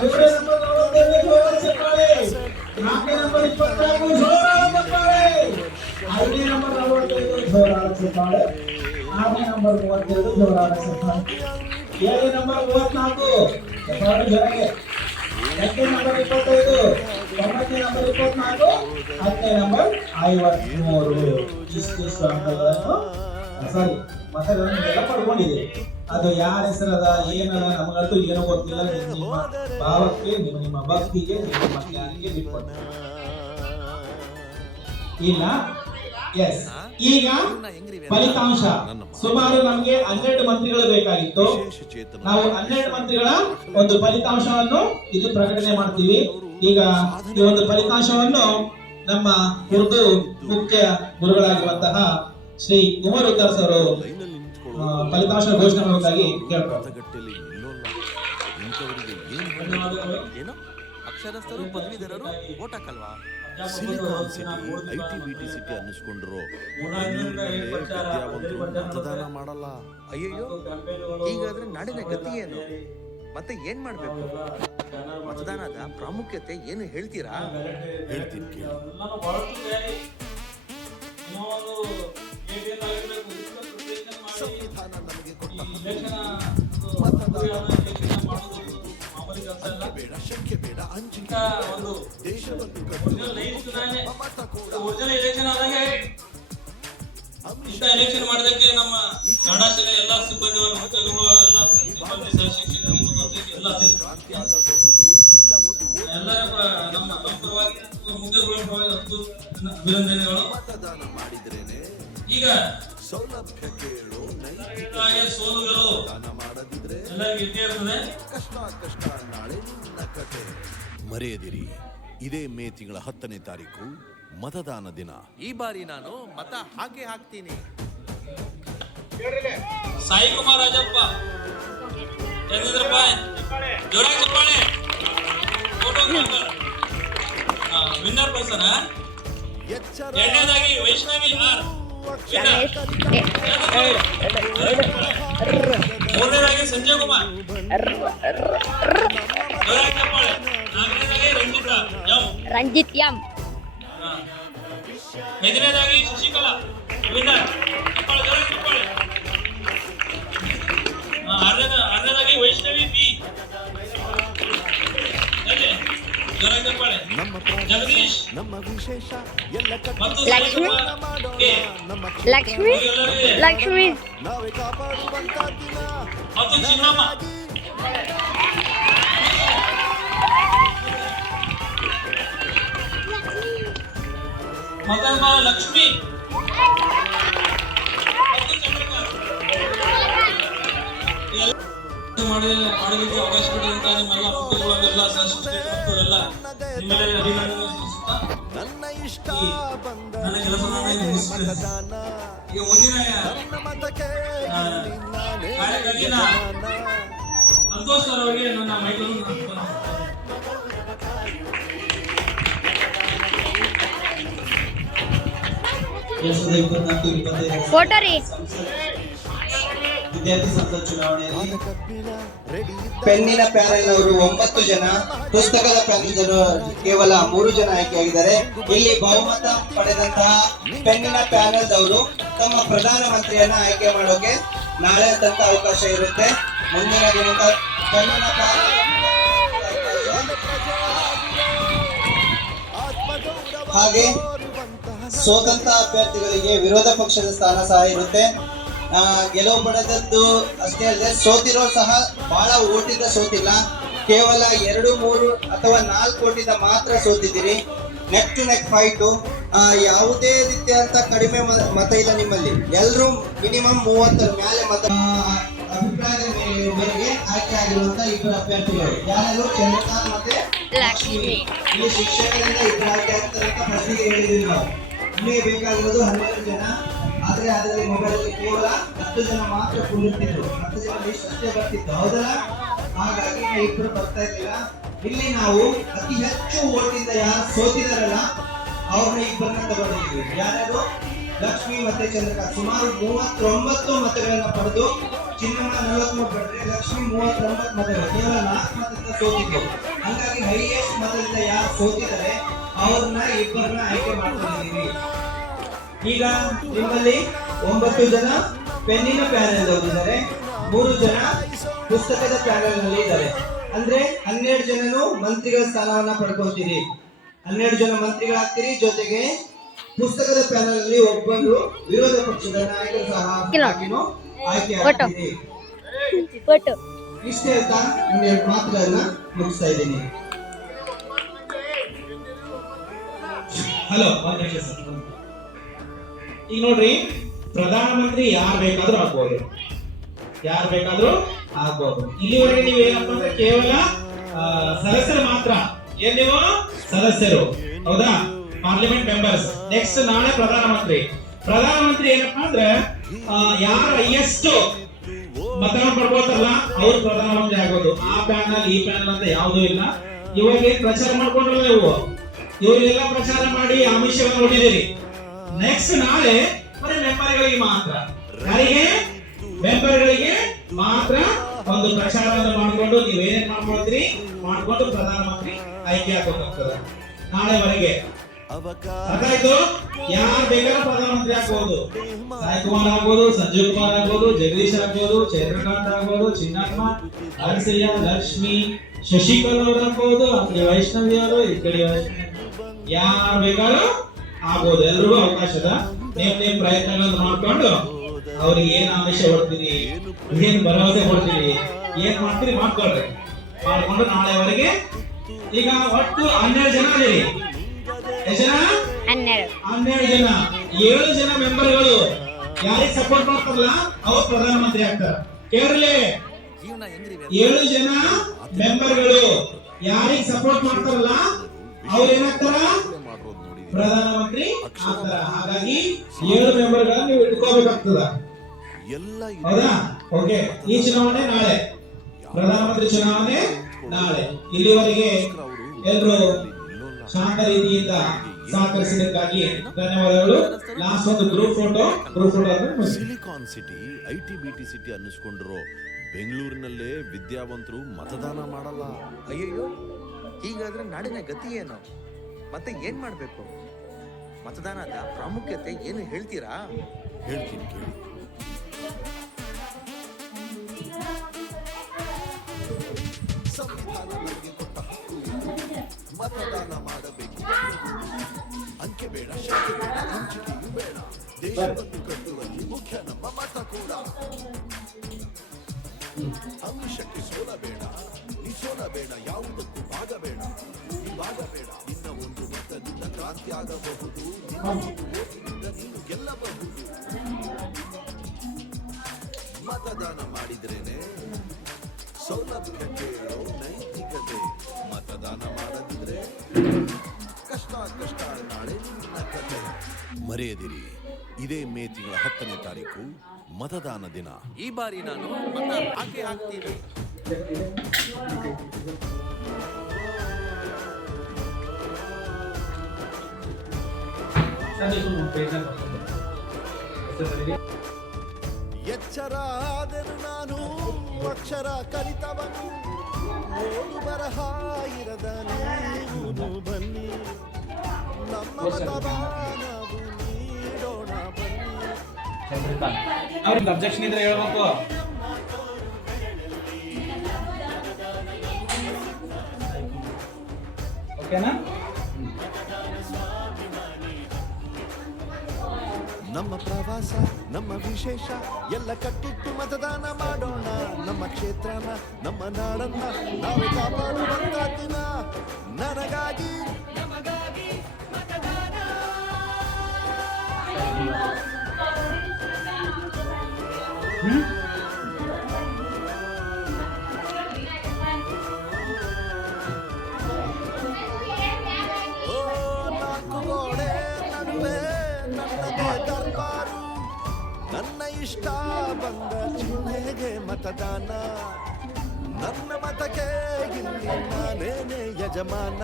ಮೂರನೇ ನಂಬರ್ 42. ಜೋರಾದ ಚಪ್ಪಾಳೆ. ನಾಲ್ಕನೇ ನಂಬರ್ 24. ಜೋರಾದ ಚಪ್ಪಾಳೆ. ಐದನೇ ನಂಬರ್ 45. ಜೋರಾದ ಚಪ್ಪಾಳೆ. ಆರನೇ ನಂಬರ್ 32. ಜೋರಾದ ಚಪ್ಪಾಳೆ. ಏಳನೇ ನಂಬರ್ 34. ಚಪ್ಪಾಳೆ ಜೊತೆಗೆ. ಎಂಟನೇ ನಂಬರ್ 25. ಒಂಬತ್ತನೇ ನಂಬರ್ 24. ಹತ್ತನೇ ನಂಬರ್ 53. ಇಷ್ಟು ಅಂಕಗಳನ್ನು ಮತಗಳನ್ನು ಪಡ್ಕೊಂಡಿದೆ. ಅದು ಯಾರ ಹೆಸರದ ಏನದ ನಮಗಂತೂ ಏನೋ ಗೊತ್ತಿಲ್ಲ. ನಿಮ್ಮ ಭಾವಕ್ಕೆ, ನಿಮ್ಮ ಭಕ್ತಿಗೆ, ನಿಮ್ಮ ಜ್ಞಾನಿಗೆ ಬಿಟ್ಕೊಡ್ತಾರೆ ಇಲ್ಲ. ಎಸ್, ಈಗ ಫಲಿತಾಂಶ. ಸುಮಾರು ನಮಗೆ 12 ಮಂತ್ರಿಗಳು ಬೇಕಾಗಿತ್ತು. ನಾವು 12 ಮಂತ್ರಿಗಳ ಒಂದು ಫಲಿತಾಂಶವನ್ನು ಇದು ಪ್ರಕಟಣೆ ಮಾಡ್ತೀವಿ. ಈಗ ಈ ಒಂದು ಫಲಿತಾಂಶವನ್ನು ನಮ್ಮ ಉರ್ದು ಮುಖ್ಯ ಗುರುಗಳಾಗಿರುವಂತಹ ಶ್ರೀ ಉಮರ್ ಉದ್ದಾರ್ ಸರ್ ಫಲಿತಾಂಶ ಘೋಷಣೆ ಮಾಡೋದಾಗಿ ಕೇಳ್ತಾರೆ. ಅಕ್ಷರಸ್ಥರು ಪದವೀಧರರು ಓಟ್ ಹಾಕಲ್ವಾ? ಸಿಲಿಕಾನ್ ಸಿಟಿ ITBT ಸಿಟಿ ಅನ್ನಿಸ್ಕೊಂಡಿರೋ ವಿದ್ಯಾವಂತರು ಮತದಾನ ಮಾಡಲ್ಲ. ಅಯ್ಯಯ್ಯೋ, ಹೀಗಾದ್ರೆ ನಾಡಿನ ಗತಿ ಏನು? ಮತ್ತೆ ಏನ್ ಮಾಡ್ಬೇಕು? ಮತದಾನದ ಪ್ರಾಮುಖ್ಯತೆ ಏನು ಹೇಳ್ತೀರಾ? ಹೇಳ್ತೀನಿ ಕೇಳಿ. ಸಂವಿಧಾನ ನಮಗೆ ಕೊಟ್ಟ ಬೇಡ, ಶಂಕೆ ಬೇಡ, ಅಂಜಿಕೆ ದೇಶವನ್ನು ಎಲೆಕ್ಷನ್ ಮಾಡೋದಕ್ಕೆ ನಮ್ಮ ಕನ್ನಡ ಎಲ್ಲ ಸಿಬ್ಬಂದಿ ಎಲ್ಲ ನಮ್ಮ ಪರವಾಗಿ ಅಭಿನಂದನೆಗಳು. ಮತದಾನ ಮಾಡಿದ್ರೇನೆ ಈಗ ಸೌಲಭ್ಯ ಕೇಳು, ಸೋಲುಗಳು ದಾನ ಮಾಡದಿದ್ರೆ ಎಲ್ಲರಿಗೂ ಇದ್ದೇ ಇರ್ತದೆ. ಕಷ್ಟ ನಾಳೆ ನಿನ್ನ ಕತೆ. ಮರೆಯದಿರಿ, ಇದೇ ಮೇ ತಿಂಗಳ 10ನೇ ತಾರೀಕು ಮತದಾನ ದಿನ. ಈ ಬಾರಿ ನಾನು ಮತ ಹಾಕ್ತೀನಿ. ಸಾಯಿ ಕುಮಾರ್ ರಾಜಪ್ಪ, ಚಂದ್ರಪ್ಪ, ಜೋರಾಗಿ ಚಪ್ಪಾಳೆ. Winner person. ಎರಡನೇದಾಗಿ ವೈಷ್ಣವಿ ಆರ್, ಮೂರನೇದಾಗಿ ಸಂಜಯ್ ಕುಮಾರ್, ಜೋರಾಗಿ ಚಪ್ಪಾಳೆ. ನಾಲ್ಕನೇದಾಗಿ ರಂಜಿತ್ ಎಂ, ಐದನೇದಾಗಿ ಶಶಿಕಲಾ ವಿನ್ನರ್, ಚಪ್ಪಾಳೆ, ಜೋರಾಗಿ ಚಪ್ಪಾಳೆ. ಆರನೇದಾಗಿ ವೈಷ್ಣವಿ ಬಿ, ಜೋರಾಗಿ ಚಪ್ಪಾಳೆ. ಜಗದೀಶ್ ನಮ್ಮ ವಿಶೇಷ ಎಲ್ಲ ಮತ್ತು ಲಕ್ಷ್ಮಿ ನಾವೇ ಕಾಪಾಡುವಂತ ದಿನ. ಮತ್ತು ಚಿನ್ನಮ್ಮ. ಮೊದಲ ಲಕ್ಷ್ಮಿ ಮತ್ತು ಚಂದ್ರಕಾಂತ್. ಮಾಡಲಿಕ್ಕೆ ಅವಕಾಶ ಕೊಡಿದಂತ ನಿಮ್ಮೆಲ್ಲ ಮುಖ್ಯವಾಗೆಲ್ಲ ಸಂಸ್ಕೃತಿ ಮತ್ತು ಎಲ್ಲ ನಿಮ್ಮೆಲ್ಲ ಅಭಿನಂದನೆ ಸಲ್ಲಿಸುತ್ತಾ ನನ್ನ ಇಷ್ಟ ಬಂದ ನನ್ನ ಕೆಲಸವನ್ನು ಮುಗಿಸುತ್ತೇನೆ. ಈಗ ಮುಂದಿನ ಕಾರ್ಯಕ್ಕಾಗಿ ಸಂತೋಷ್ ಸರ್ ಅವರಿಗೆ ನನ್ನ ಮೈಕನ್ನು ಫೋಟೋ ರೀ. ವಿದ್ಯಾರ್ಥಿ ಸಂಸತ್ ಚುನಾವಣೆಯಲ್ಲಿ ಪೆನ್ನಿನ ಪ್ಯಾನೆಲ್ ಅವರು 9 ಜನ, ಪುಸ್ತಕದ ಪ್ಯಾನೆಲ್ ಕೇವಲ 3 ಜನ ಆಯ್ಕೆಯಾಗಿದ್ದಾರೆ. ಇಲ್ಲಿ ಬಹುಮತ ಪಡೆದಂತಹ ಪೆನ್ನಿನ ಪ್ಯಾನೆಲ್ ಅವರು ತಮ್ಮ ಪ್ರಧಾನಮಂತ್ರಿಯನ್ನ ಆಯ್ಕೆ ಮಾಡೋಕೆ ನಾಳೆ ತನಕ ಅವಕಾಶ ಇರುತ್ತೆ. ಮುಂದಿನ ದಿನಾಂಕ ಪೆನ್ನಿನ ಪ್ಯಾನೆಲ್ ಹಾಗೆ ಸ್ವತಂತ್ರ ಅಭ್ಯರ್ಥಿಗಳಿಗೆ ವಿರೋಧ ಪಕ್ಷದ ಸ್ಥಾನ ಸಹ ಇರುತ್ತೆ. ಗೆಲುವು ಪಡೆದದ್ದು ಅಷ್ಟೇ ಅಲ್ಲದೆ ಸೋತಿರೋ ಸಹ ಬಹಳ ಓಟಿಂದ ಸೋತಿಲ್ಲ, ಕೇವಲ 2, 3 ಅಥವಾ 4 ಓಟಿಂದ ಮಾತ್ರ ಸೋತಿದ್ದೀರಿ. ನೆಕ್ ಟು ನೆಕ್ ಫೈಟು, ಯಾವುದೇ ರೀತಿಯಂತ ಕಡಿಮೆ ಮತ ಇಲ್ಲ ನಿಮ್ಮಲ್ಲಿ. ಎಲ್ಲರೂ ಮಿನಿಮಮ್ 30 ಮೇಲೆ ಮತ. ಅಭಿಪ್ರಾಯದ ಮೇರೆಗೆ ಆಯ್ಕೆ ಆಗಿರುವಂತ 2 ಅಭ್ಯರ್ಥಿಗಳು ಯಾರು? ಚಂದ್ರಕಾಂತ್ ಮತ್ತೆ ಲಕ್ಷ್ಮಿ. ಇಲ್ಲಿ ಶಿಕ್ಷಕರಿಂದ 2 ಆಯ್ಕೆ ಆಗ್ತಾರೆ ಅಂತ ಫಸ್ಟಿಗೆ ಹೇಳಿದ್ವಿ ನಾವು. ನಿಮಗೆ ಬೇಕಾಗಿರೋದು 12 ಜನ, ಆದ್ರೆ ಅದರಲ್ಲಿ ಮೊಬೈಲ್ ಕೇವಲ 10 ಜನ ಮಾತ್ರ ಕುಳಿತಿದ್ರು. 10 ಜನ ಲಿಸ್ಟ್ ಅಷ್ಟೇ ಬರ್ತಿತ್ತು, ಹೌದಲ್ಲ? ಹಾಗಾಗಿ 2 ಬರ್ತಾ ಇರಲಿಲ್ಲ. ಇಲ್ಲಿ ನಾವು ಅತಿ ಹೆಚ್ಚು ಓಟಿಂದ ಯಾರು ಸೋತಿದಾರಲ್ಲ ಅವ್ರನ್ನ 2 ತಗೊಂಡಿದ್ವಿ. ಯಾರ್ಯಾರು? ಲಕ್ಷ್ಮಿ ಮತ್ತೆ ಚಂದ್ರಕಾಂತ್ ಸುಮಾರು 39 ಮತಗಳನ್ನ ಪಡೆದು, ಚಿನ್ನಮ್ಮ 43 ಪಡೆದ್ರೆ ಲಕ್ಷ್ಮಿ 39 ಮತಗಳು, ಕೇವಲ 4 ಮತದಿಂದ ಸೋತಿದ್ರು. ಹಾಗಾಗಿ ಹೈಯೆಸ್ಟ್ ಮತದಿಂದ ಯಾರು ಸೋತಿದ್ದಾರೆ ಅವ್ರನ್ನ 2 ಆಯ್ಕೆ ಮಾಡ್ಕೊಂಡಿದ್ದೀವಿ. ಈಗ ನಿಮ್ಮಲ್ಲಿ 9 ಜನ ಪೆನ್ನಿನ ಪ್ಯಾನೆಲ್ ಇದ್ದಾರೆ, 3 ಜನ ಪುಸ್ತಕದ ಪ್ಯಾನೆಲ್ ನಲ್ಲಿ ಇದ್ದಾರೆ. ಅಂದ್ರೆ 12 ಜನನು ಮಂತ್ರಿಗಳ ಸ್ಥಾನವನ್ನ ಪಡ್ಕೊಂತೀರಿ. 12 ಜನ ಮಂತ್ರಿಗಳಾಗ್ತೀರಿ. ಜೊತೆಗೆ ಪುಸ್ತಕದ ಪ್ಯಾನೆಲ್ ಅಲ್ಲಿ ಒಬ್ಬರು ವಿರೋಧ ಪಕ್ಷದ ನಾಯಕರು ಸಹ ಆಯ್ಕೆ ಆಗ್ತೀರಿ. ಇಷ್ಟೇ ಅಂತ 2 ಮಾತುಗಳನ್ನ ಮುಗಿಸ್ತಾ ಇದ್ದೀನಿ. ಹಲೋ, ಈಗ ನೋಡ್ರಿ, ಪ್ರಧಾನಮಂತ್ರಿ ಯಾರು ಬೇಕಾದ್ರೂ ಆಗ್ಬೋದು. ಇಲ್ಲಿವರೆಗೆ ನೀವು ಏನಪ್ಪ ಅಂದ್ರೆ ಕೇವಲ ಸದಸ್ಯರು ಮಾತ್ರ. ಏನ್ ನೀವು ಸದಸ್ಯರು, ಹೌದಾ? Parliament members. ನೆಕ್ಸ್ಟ್ ನಾಳೆ ಪ್ರಧಾನಮಂತ್ರಿ ಏನಪ್ಪಾ ಅಂದ್ರೆ ಯಾರು ಹೈಯೆಸ್ಟ್ ಮತದಾನ ಪಡ್ಕೋತಾರಲ್ಲ ಅವ್ರು ಪ್ರಧಾನಮಂತ್ರಿ ಆಗೋದು. ಆ ಪ್ಯಾನಲ್ ಈ ಪ್ಯಾನಲ್ ಅಂತ ಯಾವುದೂ ಇಲ್ಲ. ಇವಾಗ ಏನ್ ಪ್ರಚಾರ ಮಾಡ್ಕೊಂಡ್ರಲ್ಲ ನೀವು, ಇವರೆಲ್ಲ ಪ್ರಚಾರ ಮಾಡಿ ಆಮಿಷವನ್ನು ಹೊಡಿದಿರಿ. ನೆಕ್ಸ್ಟ್ ನಾಳೆ ಬರೀ ಮೆಂಬರ್ಗಳಿಗೆ ಮಾತ್ರ, ಯಾರಿಗೆ ಮೆಂಬರ್ಗಳಿಗೆ ಮಾತ್ರ ಒಂದು ಪ್ರಚಾರವನ್ನು ಮಾಡಿಕೊಂಡು ನೀವೇನ್ ಮಾಡ್ಕೊಳ್ತೀರಿ ಮಾಡ್ಕೊಂಡು ಪ್ರಧಾನಮಂತ್ರಿ ಆಯ್ಕೆ ಹಾಕೋದಾಗ್ತದೆ ನಾಳೆವರೆಗೆ. ಅದಾಯ್ತು. ಯಾರು ಬೇಕಾದ್ರೂ ಪ್ರಧಾನಮಂತ್ರಿ ಆಗ್ಬೋದು. ಸಾಯಿ ಕುಮಾರ್ ಆಗ್ಬೋದು, ಸಂಜೀವ್ ಕುಮಾರ್ ಆಗ್ಬೋದು, ಜಗದೀಶ್ ಆಗ್ಬೋದು, ಚಂದ್ರಕಾಂತ್ ಆಗ್ಬೋದು, ಚಿನ್ನಮ್ಮ, ಅರಸಯ್ಯ, ಲಕ್ಷ್ಮಿ, ಶಶಿಕಲಾ ಅವರು ಆಗ್ಬೋದು, ಆ ಕಡೆ ವೈಷ್ಣವಿ ಅವರು, ಈ ಕಡೆ ಯಾರು ಬೇಕಾದ್ರೂ ಆಗ್ಬೋದು. ಎಲ್ರಿಗೂ ಅವಕಾಶದ ನಿಮ್ ಪ್ರಯತ್ನಗಳನ್ನು ಮಾಡ್ಕೊಂಡು ಅವ್ರಿಗೆ ಏನ್ ಆಮಿಷ ಕೊಡ್ತೀರಿ, ಏನ್ ಭರವಸೆ ಕೊಡ್ತೀರಿ, ಏನ್ ಮಾಡ್ತೀರಿ ಮಾಡ್ಕೊಳ್ರಿ. ಮಾಡ್ಕೊಂಡು ನಾಳೆವರೆಗೆ ಈಗ ಒಟ್ಟು 12 ಜನ ಅದೀರಿ. ಎಷ್ಟು ಜನ? 12 ಜನ. 7 ಜನ ಮೆಂಬರ್ಗಳು ಯಾರಿಗೆ ಸಪೋರ್ಟ್ ಮಾಡ್ತಾರಲ್ಲ ಅವ್ರು ಪ್ರಧಾನಮಂತ್ರಿ ಆಗ್ತಾರ. ಕೇಳ್ರಿ, 7 ಜನ ಮೆಂಬರ್ಗಳು ಯಾರಿಗೆ ಸಪೋರ್ಟ್ ಮಾಡ್ತಾರಲ್ಲ ಅವ್ರು ಏನಾಗ್ತಾರ? ಪ್ರಧಾನಮಂತ್ರಿ ಆಗ್ತಾರ. ಹಾಗಾಗಿ 7 ಮೆಂಬರ್ಗಳನ್ನ ನೀವು ಇಟ್ಕೋಬೇಕಾಗ್ತದ. ಹೌದಾ? ಓಕೆ. ಈ ಚುನಾವಣೆ ನಾಳೆ, ಪ್ರಧಾನಮಂತ್ರಿ ಚುನಾವಣೆ ನಾಳೆ. ಇಲ್ಲಿವರೆಗೆ ಎಲ್ಲರೂ ಶಾಂತ ರೀತಿಯಿಂದ ಸಹಕರಿಸಿದ್ದಕ್ಕಾಗಿ ಧನ್ಯವಾದಗಳು. ಲಾಸ್ಟ್ ಒಂದು group photo silicon city, IT city ಅನ್ನಿಸ್ಕೊಂಡಿರೋ ಬೆಂಗಳೂರಿನಲ್ಲೇ ವಿದ್ಯಾವಂತರು ಮತದಾನ ಮಾಡಲ್ಲ. ಅಯ್ಯಯ್ಯೋ, ಹೀಗಾದ್ರೆ ನಾಡಿನ ಗತಿ ಏನು? ಮತ್ತೆ ಏನ್ ಮಾಡ್ಬೇಕು? ಮತದಾನದ ಪ್ರಾಮುಖ್ಯತೆ ಏನು ಹೇಳ್ತೀರಾ? ಹೇಳ್ತೀನಿ ಕೇಳಿ. ಸಂವಿಧಾನ ನಮಗೆ ಕೊಟ್ಟ ಹಕ್ಕು, ಮತದಾನ ಮಾಡಬೇಕು. ಅಂಕೆ ಬೇಡ, ಶಾಖೆ ಬೇಡ, ಹಂಚಿಕೆಯೂ ಬೇಡ. ದೇಶವನ್ನು ಕಟ್ಟುವಲ್ಲಿ ಮುಖ್ಯ ನಮ್ಮ ಮತ ಕೂಡ. ಅಂಶಕ್ಕೆ ಸೋಲಬೇಡ, ನೀ ಸೋಲಬೇಡ, ಯಾವುದಕ್ಕೂ ಭಾಗಬೇಡ, ನೀ ಭಾಗಬೇಡ. ನಿನ್ನ ಒಂದು ಮತದಿಂದ ಕ್ರಾಂತಿ ಆಗಬಹುದು, ನಿನ್ನ ಒಂದು ಓಟಿನಿಂದ ನೀನು ಗೆಲ್ಲಬಹುದು. ಮತದಾನ ಮಾಡಿದ್ರೇನೆ ಸೌಲಭ್ಯ ಕೇಳೋ ನೈತಿಕತೆ. ಮತದಾನ ಮಾಡದಿದ್ರೆ ಕಷ್ಟ ಕಷ್ಟ, ನಾಳೆ ನಿನ್ನ ಕತೆ. ಮರೆಯದಿರಿ, ಇದೇ ಮೇ ತಿಂಗಳ 10ನೇ ತಾರೀಕು ಮತದಾನ ದಿನ. ಈ ಬಾರಿ ನಾನು ಮತ ಹಾಕಿ ಹಾಕ್ತೀನಿ. ಎಚ್ಚರ ಆದನು ನಾನು ಅಕ್ಷರ ಕಲಿತವನು, ಓದು ಬರಹ ಇರದ ನೀವು ಬನ್ನಿ, ನಮ್ಮ ಮತದಾನವು ನೀಡೋಣ ಬನ್ನಿ. ಅವ್ರಿಗೆ ಅಬ್ಜೆಕ್ಷನ್ ಇದ್ರೆ ಹೇಳ್ಬೇಕು. ಓಕೆನಾ? ನಮ್ಮ ಪ್ರವಾಸ, ನಮ್ಮ ವಿಶೇಷ ಎಲ್ಲ ಕಟ್ಟಿಟ್ಟು ಮತದಾನ ಮಾಡೋಣ. ನಮ್ಮ ಕ್ಷೇತ್ರನ, ನಮ್ಮ ನಾಡನ್ನ ನಾವೇ ಕಾಪಾಡುವಂತ ದಿನ. ನನಗಾಗಿ ನಾಲ್ಕು ಗೋಡೆ ನಡುವೆ ನನ್ನದೇ ದರ್ಬಾರು, ನನ್ನ ಇಷ್ಟ ಬಂದ ಚಿಹ್ನೆಗೆ ಮತದಾನ. ನನ್ನ ಮತಕ್ಕೆ ಇಲ್ಲಿ ನಾನೇನೆ ಯಜಮಾನ.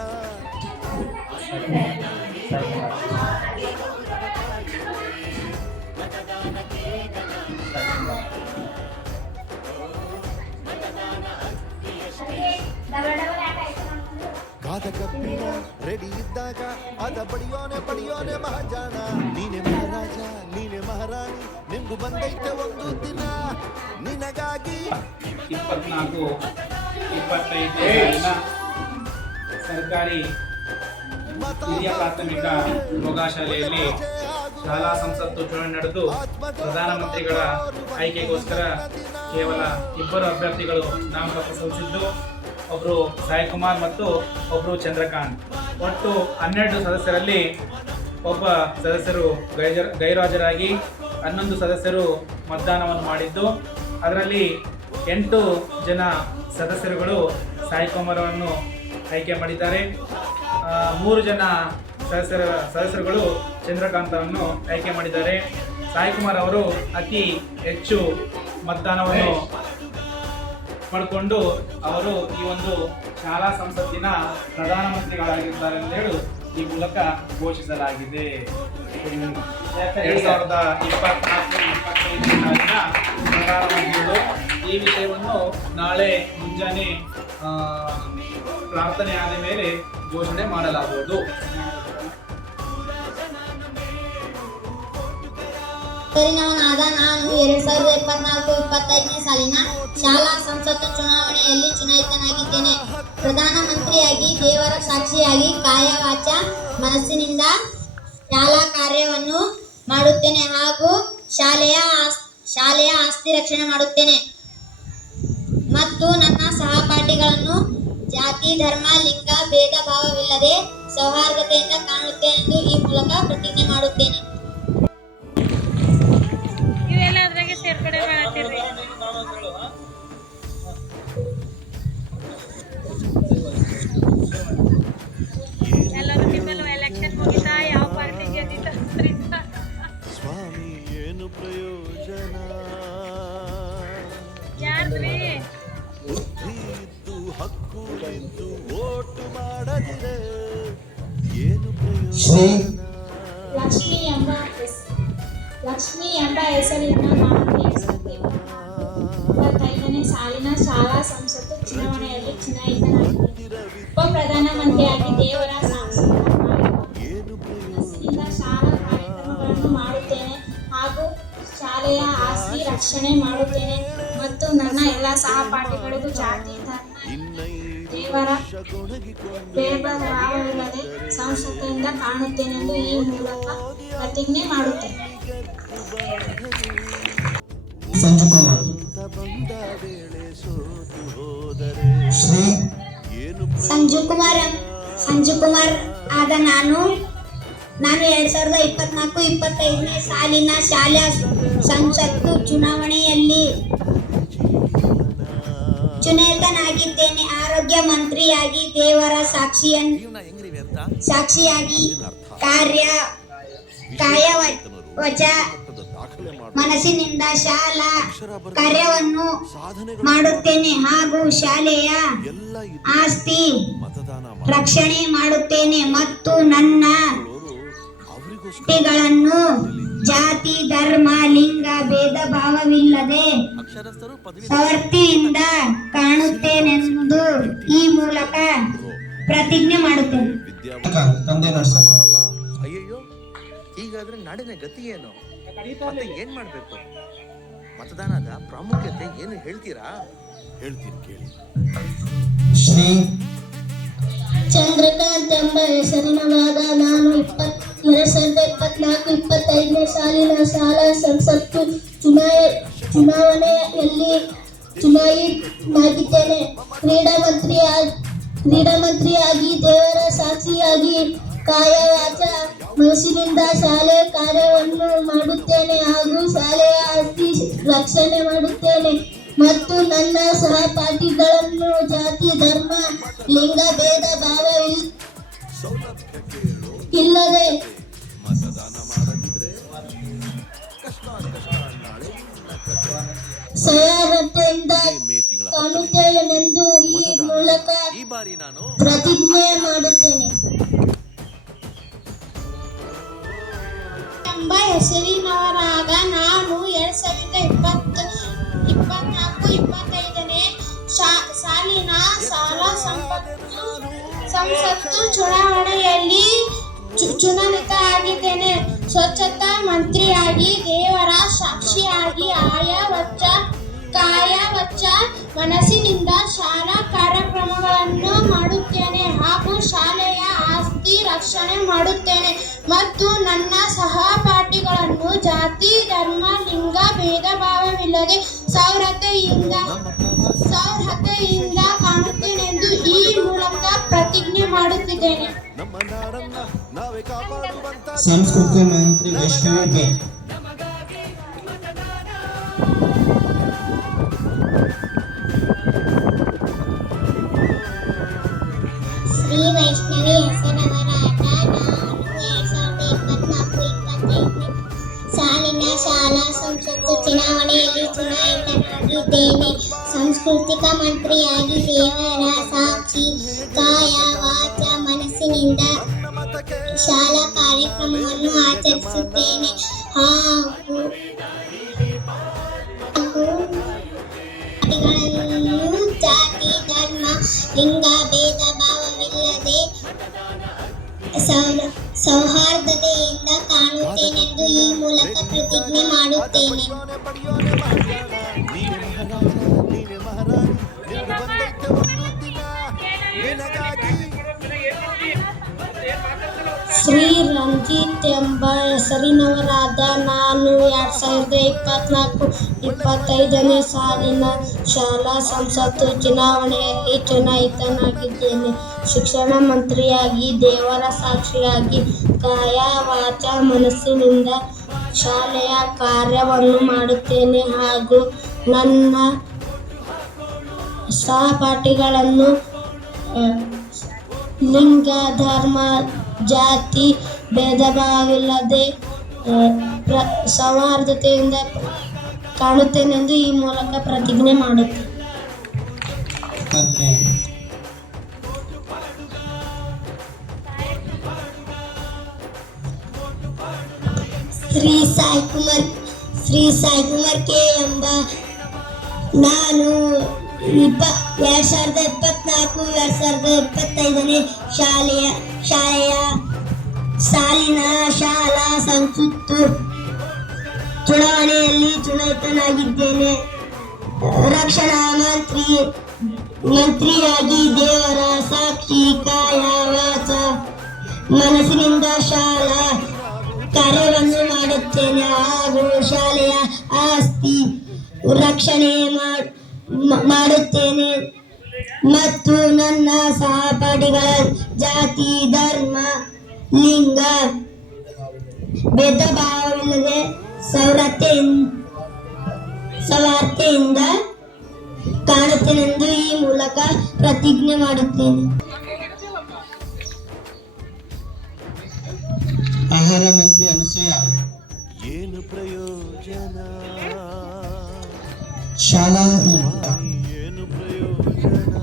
ಕಾದ ಕಬ್ಬಿಣ ರೆಡಿ ಇದ್ದಾಗ ಅದ ಬಡಿಯೋನೆ ಮಹಾಜಾಣ. ನೀನೆ ಮಹಾರಾಜ, ನೀನೆ ಮಹಾರಾಣಿ, ನಿಮ್ಗೂ ಬಂದೈತೆ ಒಂದು ದಿನ. ನಿನಗಾಗಿ 24-25 ಸರ್ಕಾರಿ ಹಿರಿಯ ಪ್ರಾಥಮಿಕ ಪ್ರೌಢಶಾಲೆಯಲ್ಲಿ ಶಾಲಾ ಸಂಸತ್ತು ಚುನಾವಣೆ ನಡೆದು ಪ್ರಧಾನಮಂತ್ರಿಗಳ ಆಯ್ಕೆಗೋಸ್ಕರ ಕೇವಲ 2 ಅಭ್ಯರ್ಥಿಗಳು ನಾಮಪತ್ರ ಸಲ್ಲಿಸಿದ್ದು. ಒಬ್ಬರು ಸಾಯಿ ಕುಮಾರ್ ಮತ್ತು ಒಬ್ಬರು ಚಂದ್ರಕಾಂತ್. ಒಟ್ಟು 12 ಸದಸ್ಯರಲ್ಲಿ ಒಬ್ಬ ಸದಸ್ಯರು ಗೈರಾಜರಾಗಿ 11 ಸದಸ್ಯರು ಮತದಾನವನ್ನು ಮಾಡಿದ್ದು, ಅದರಲ್ಲಿ 8 ಜನ ಸದಸ್ಯರುಗಳು ಸಾಯಿ ಕುಮಾರ್ ಅವರನ್ನು ಆಯ್ಕೆ ಮಾಡಿದ್ದಾರೆ. 3 ಜನ ಸದಸ್ಯರುಗಳು ಚಂದ್ರಕಾಂತ್ ಅವರನ್ನು ಆಯ್ಕೆ ಮಾಡಿದ್ದಾರೆ. ಸಾಯಿ ಕುಮಾರ್ ಅವರು ಅತಿ ಹೆಚ್ಚು ಮತದಾನವನ್ನು ಪಡ್ಕೊಂಡು ಅವರು ಈ ಒಂದು ಶಾಲಾ ಸಂಸತ್ತಿನ ಪ್ರಧಾನಮಂತ್ರಿಗಳಾಗಿದ್ದಾರೆ ಎಂದು ಈ ಮೂಲಕ ಘೋಷಿಸಲಾಗಿದೆ. 2024-25 ಸಾಲಿನ ಪ್ರಧಾನಮಂತ್ರಿಗಳು ಈ ವಿಷಯವನ್ನು ನಾಳೆ ಮುಂಜಾನೆ ಪ್ರಾರ್ಥನೆ ಆದ ಮೇಲೆ ಘೋಷಣೆ ಮಾಡಲಾಗುವುದು. ಪರಿಣಾಮನಾದ ನಾನು 2024-25 ಸಾಲಿನ ಶಾಲಾ ಸಂಸತ್ತು ಚುನಾವಣೆಯಲ್ಲಿ ಚುನಾಯಿತನಾಗಿದ್ದೇನೆ. ಪ್ರಧಾನಮಂತ್ರಿಯಾಗಿ ದೇವರ ಸಾಕ್ಷಿಯಾಗಿ ಕಾಯ ವಾಚ ಮನಸ್ಸಿನಿಂದ ಶಾಲಾ ಕಾರ್ಯವನ್ನು ಮಾಡುತ್ತೇನೆ ಹಾಗೂ ಶಾಲೆಯ ಆಸ್ತಿ ರಕ್ಷಣೆ ಮಾಡುತ್ತೇನೆ ಮತ್ತು ನನ್ನ ಸಹಪಾಠಿಗಳನ್ನು ಜಾತಿ ಧರ್ಮ ಲಿಂಗ ಭೇದ ಭಾವವಿಲ್ಲದೆ ಸೌಹಾರ್ದತೆಯಿಂದ ಕಾಣುತ್ತೇನೆಂದು ಈ ಮೂಲಕ ಪ್ರತಿಜ್ಞೆ ಮಾಡುತ್ತೇನೆ. ಸೇರ್ಪಡೆ ಮಾಡತ್ತೀರಿ. ಎಲ್ಲರೂ ನಿಮ್ಮಲ್ಲೂ ಎಲೆಕ್ಷನ್ ಮುಗಿತಾ ಯಾವ ಪಾರ್ಟಿ ಗೆದ್ದಿತ್ತು ಸ್ವಾಮಿ ಏನು ಪ್ರಯೋಜನ ಯಾರ್ದ್ರಿ ಬುದ್ಧಿ ಇದ್ದು ಹಕ್ಕು ಇದ್ದು ಓಟು ಮಾಡದಿರೆ ಏನು ಶ್ರೀ ಲಕ್ಷ್ಮಿ ಎಂಬ ಹೆಸರಿನ ನಾನು 2025ನೇ ಸಾಲಿನ ಶಾಲಾ ಸಂಸತ್ತು ಚುನಾವಣೆಯಲ್ಲಿ ಚುನಾಯಿತನಾಗಿದ್ದೇನೆ. ಉಪಪ್ರಧಾನಮಂತ್ರಿಯಾಗಿ ದೇವರ ಮನಸ್ಸಿನಿಂದ ಶಾಲಾ ಕಾರ್ಯಕ್ರಮಗಳನ್ನು ಮಾಡುತ್ತೇನೆ ಹಾಗೂ ಶಾಲೆಯ ಆಸ್ತಿ ರಕ್ಷಣೆ ಮಾಡುತ್ತೇನೆ ಮತ್ತು ನನ್ನ ಎಲ್ಲ ಸಹಪಾಠಿಗಳಿಗೂ ಜಾತಿ ಧರ್ಮ ದೇವರ ಭೇದ ಭಾವವಿಲ್ಲದೆ ಸಂಸ್ಕೃತಿಯಿಂದ ಕಾಣುತ್ತೇನೆಂದು ಈ ಮೂಲಕ ಪ್ರತಿಜ್ಞೆ ಮಾಡುತ್ತೇನೆ. ಸಂಜು ಕುಮಾರ್. ಶ್ರೀ ಸಂಜು ಕುಮಾರ್ ಆದ ನಾನು 2024-25ನೇ ಸಾಲಿನ ಶಾಲಾ ಸಂಸತ್ತು ಚುನಾವಣೆಯಲ್ಲಿ ಚುನಾಯಿತನಾಗಿದ್ದೇನೆ. ಆರೋಗ್ಯ ಮಂತ್ರಿಯಾಗಿ ದೇವರ ಸಾಕ್ಷಿಯಾಗಿ ಕಾಯ ವಚ ಮನಸ್ಸಿನಿಂದ ಶಾಲಾ ಕಾರ್ಯವನ್ನು ಮಾಡುತ್ತೇನೆ ಹಾಗೂ ಶಾಲೆಯ ಆಸ್ತಿ ರಕ್ಷಣೆ ಮಾಡುತ್ತೇನೆ ಮತ್ತು ನನ್ನ ಗಳನ್ನು ಜಾತಿ ಧರ್ಮ ಲಿಂಗ ಭೇದ ಭಾವವಿಲ್ಲದೆ ಸೌಹಾರ್ದತೆಯಿಂದ ಕಾಣುತ್ತೇನೆಂದು ಈ ಮೂಲಕ ಪ್ರತಿಜ್ಞೆ ಮಾಡುತ್ತೇನೆ. ತಂದೆ ನರ್ಸ. ಅಯ್ಯಯ್ಯೋ, ಹೀಗಾದ್ರೆ ನಾಡಿನ ಗತಿ ಏನು? ಮತ್ತೆ ಏನ್ ಮಾಡ್ಬೇಕು? ಮತದಾನದ ಪ್ರಾಮುಖ್ಯತೆ ಏನು ಹೇಳ್ತೀರಾ? ಹೇಳ್ತೀನಿ ಕೇಳಿ. ಶ್ರೀ ಚಂದ್ರಕಾಂತ್ ಎಂಬ ಹೆಸರಿನ ಮಗ ನಾನು 2024-25ನೇ ಸಾಲಿನ ಶಾಲಾ ಸಂಸತ್ತು ಚುನಾವಣೆಯಲ್ಲಿ ಚುನಾಯಿತನಾಗಿದ್ದೇನೆ. ಕ್ರೀಡಾಮಂತ್ರಿಯಾಗಿ ದೇವರ ಸಾಕ್ಷಿಯಾಗಿ ಕಾಯ ವಾಚ ಮನಸ್ಸಿನಿಂದ ಶಾಲೆ ಕಾರ್ಯವನ್ನು ಮಾಡುತ್ತೇನೆ ಹಾಗೂ ಶಾಲೆಯ ಆಸ್ತಿ ರಕ್ಷಣೆ ಮಾಡುತ್ತೇನೆ ಮತ್ತು ನನ್ನ ಸಹಪಾಠಿಗಳನ್ನು ಜಾತಿ ಧರ್ಮ ಲಿಂಗ ಭೇದ ಭಾವ ಇಲ್ಲದೆ ಸೌಹಾರ್ದತೆಯಿಂದ ಕಾಣುತ್ತೇನೆಂದು ಈ ಮೂಲಕ ಪ್ರತಿಜ್ಞೆ ಮಾಡುತ್ತೇನೆ. ಎಂಬ ಹೆಸರಿನವರಾದ ನಾನು 2024-25ನೇ ಸಾಲಿನ ಶಾಲಾ ಸಂಸತ್ತು ಚುನಾವಣೆಯಲ್ಲಿ ಚುನಾಯಿತನಾಗಿದ್ದೇನೆ. ಸ್ವಚ್ಛತಾ ಮಂತ್ರಿಯಾಗಿ ದೇವರ ಸಾಕ್ಷಿಯಾಗಿ ಕಾಯ ವಚ ಮನಸ್ಸಿನಿಂದ ಶಾಲಾ ಕಾರ್ಯಕ್ರಮಗಳನ್ನು ಮಾಡುತ್ತೇನೆ ಹಾಗೂ ಶಾಲೆಯ ಆಸ್ತಿ ರಕ್ಷಣೆ ಮಾಡುತ್ತೇನೆ ಮತ್ತು ನನ್ನ ಸಹಪಾಠಿಗಳನ್ನು ಜಾತಿ ಧರ್ಮ ಲಿಂಗ ಭೇದ ಭಾವವಿಲ್ಲದೆ ಸೌಹಾರ್ದತೆಯಿಂದ ಕಾಣುತ್ತೇನೆಂದು ಈ ಮೂಲಕ ಪ್ರತಿಜ್ಞೆ ಮಾಡುತ್ತಿದ್ದೇನೆ. ಸಂಸ್ಕೃತಿ ಮಂತ್ರಿ ವೈಷ್ಣವಿ ಬಿ. ಶ್ರೀ ವೈಷ್ಣವಿ ಹೆಸರವರಾದ ನಾನು 2024-25ನೇ ಸಾಲಿನ ಶಾಲಾ ಸಂಸತ್ತು ಚುನಾವಣೆಯಲ್ಲಿ ಚುನಾಯಿತನಾಗಿದ್ದೇನೆ. ಸಾಂಸ್ಕೃತಿಕ ಮಂತ್ರಿಯಾಗಿ ದೇವರ ಸಾಕ್ಷಿ ಕಾಯ ವಾಚ ಮನಸ್ಸಿನಿಂದ ಶಾಲಾ ಕಾರ್ಯಕ್ರಮವನ್ನು ಆಚರಿಸುತ್ತೇನೆ ಹಾಗೂ ಜಾತಿ ಧರ್ಮ ಲಿಂಗ ಭೇದ ಭಾವವಿಲ್ಲದೆ ಸೌಹಾರ್ದತೆಯಿಂದ ಕಾಣುತ್ತೇನೆಂದು ಈ ಮೂಲಕ ಪ್ರತಿಜ್ಞೆ ಮಾಡುತ್ತೇನೆ. ಶ್ರೀ ರಂಜಿತ್ ಎಂಬ ಹೆಸರಿನವರಾದ ನಾನು 2024-25ನೇ ಸಾಲಿನ ಶಾಲಾ ಸಂಸತ್ತು ಚುನಾವಣೆಯಲ್ಲಿ ಚುನಾಯಿತನಾಗಿದ್ದೇನೆ. ಶಿಕ್ಷಣ ಮಂತ್ರಿಯಾಗಿ ದೇವರ ಸಾಕ್ಷಿಯಾಗಿ ಕಾಯ ವಾಚ ಮನಸ್ಸಿನಿಂದ ಶಾಲೆಯ ಕಾರ್ಯವನ್ನು ಮಾಡುತ್ತೇನೆ ಹಾಗೂ ನನ್ನ ಸಹಪಾಠಿಗಳನ್ನು ಲಿಂಗ ಧರ್ಮ ಜಾತಿ ಭೇದ ಭಾವವಿಲ್ಲದೆ ಸೌಹಾರ್ದತೆಯಿಂದ ಕಾಣುತ್ತೇನೆಂದು ಈ ಮೂಲಕ ಪ್ರತಿಜ್ಞೆ ಮಾಡುತ್ತೇನೆ. ಶ್ರೀ ಸಾಯಿಕುಮಾರ್ ಕೆ ಎಂಬ ನಾನು 2024-2025ನೇ ಸಾಲಿನ ಶಾಲಾ ಸಂಸತ್ತು ಚುನಾವಣೆಯಲ್ಲಿ ಚುನಾಯಿತನಾಗಿದ್ದೇನೆ. ರಕ್ಷಣಾ ಮಂತ್ರಿಯಾಗಿ ದೇವರ ಸಾಕ್ಷಿ ಕಾಯ ವಾಚ ಮನಸ್ಸಿನಿಂದ ಶಾಲಾ ಕಾರ್ಯವನ್ನು ಮಾಡುತ್ತೇನೆ ಹಾಗೂ ಶಾಲೆಯ ಆಸ್ತಿ ರಕ್ಷಣೆ ಮಾಡುತ್ತೇನೆ ಮತ್ತು ನನ್ನ ಸಹಪಾಠಿಗಳ ಜಾತಿ ಧರ್ಮ ಲಿಂಗ ಭೇದ ಭಾವವಿಲ್ಲದೆ ಸೌಹಾರ್ದತೆಯಿಂದ ಕಾಣುತ್ತೇನೆಂದು ಈ ಮೂಲಕ ಪ್ರತಿಜ್ಞೆ ಮಾಡುತ್ತೇನೆ. ಆಹಾರ ಮಂತ್ರಿ ಅನಸೂಯ. ಏನು ಪ್ರಯೋಜನ ಶಾಲಾ ಏನು ಪ್ರಯೋಜನ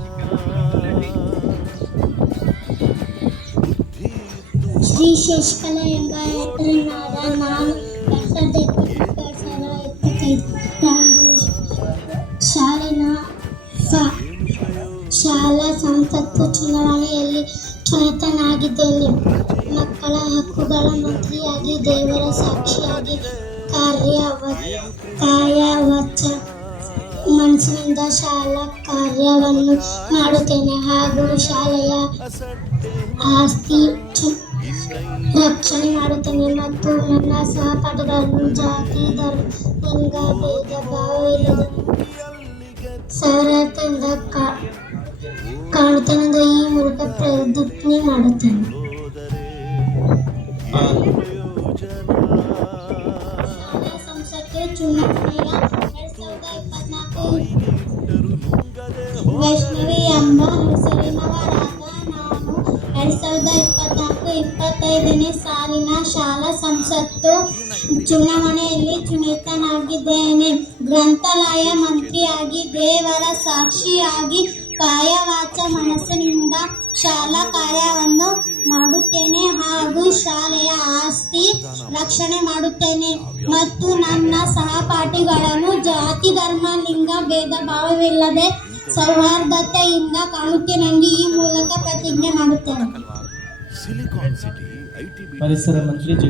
ಶ್ರೀ ಶಶಿಕಲಾ ಎಂಬ ಹೆಸರಿನಾದ ನಾನು 2024-2025 ಶಾಲಾ ಸಂಸತ್ತು ಚುನಾವಣೆಯಲ್ಲಿ ಚುನಾಯಿತನಾಗಿದ್ದೇನೆ. ಮಕ್ಕಳ ಹಕ್ಕುಗಳ ಮಂತ್ರಿಯಾಗಿ ದೇವರ ಸಾಕ್ಷಿಯಾಗಿ ಕಾಯ ವಾಚ ಮನಸ್ಸಿನಿಂದ ಶಾಲಾ ಕಾರ್ಯವನ್ನು ಮಾಡುತ್ತೇನೆ ಹಾಗೂ ಶಾಲೆಯ ಆಸ್ತಿ ರಕ್ಷಣೆ ಮಾಡುತ್ತೇನೆ ಮತ್ತು ನನ್ನ ಸಹಪಾಠಿಗಳನ್ನು ಜಾತಿ ಧರ್ಮ ಲಿಂಗ ಭೇದ ಭಾವವಿಲ್ಲದೆ ಸೌಹಾರ್ದತೆಯಿಂದ ಕಾಣುತ್ತೇನೆಂದು ಈ ಮೂಲಕ ಪ್ರತಿಜ್ಞೆ ಮಾಡುತ್ತೇನೆ. ಶಾಲಾ ಸಂಸತ್ತು ಚುನಾವಣೆಯ 2024 ವೈಷ್ಣವಿ ಎಂಬ ಹೆಸರಿನವರಾದ ನಾನು 2024-25ನೇ ಸಾಲಿನ ಶಾಲಾ ಸಂಸತ್ತು ಚುನಾವಣೆಯಲ್ಲಿ ಚುನಾಯಿತನಾಗಿದ್ದೇನೆ. ಗ್ರಂಥಾಲಯ ಮಂತ್ರಿಯಾಗಿ ದೇವರ ಸಾಕ್ಷಿಯಾಗಿ ಕಾಯ ವಾಚ ಮನಸ್ಸಿನಿಂದ ಶಾಲಾ ಕಾರ್ಯವನ್ನು ಮಾಡುತ್ತೇನೆ ಹಾಗೂ ಶಾಲೆಯ ಆಸ್ತಿ ರಕ್ಷಣೆ ಮಾಡುತ್ತೇನೆ ಮತ್ತು ನನ್ನ ಸಹಪಾಠಿಗಳನ್ನು ಜಾತಿ ಧರ್ಮ ಲಿಂಗ ಭೇದ ಭಾವವಿಲ್ಲದೆ ಸೌಹಾರ್ದತೆಯಿಂದ ಕಾಣುತ್ತೇನೆಂದು ಈ ಮೂಲಕ ಪ್ರತಿಜ್ಞೆ ಮಾಡುತ್ತೇನೆ. ಸಿಲಿಕಾನ್ ಸಿಟಿ ಐಟಿ ಪರಿಸರ ಮಂತ್ರಿ ಜಿ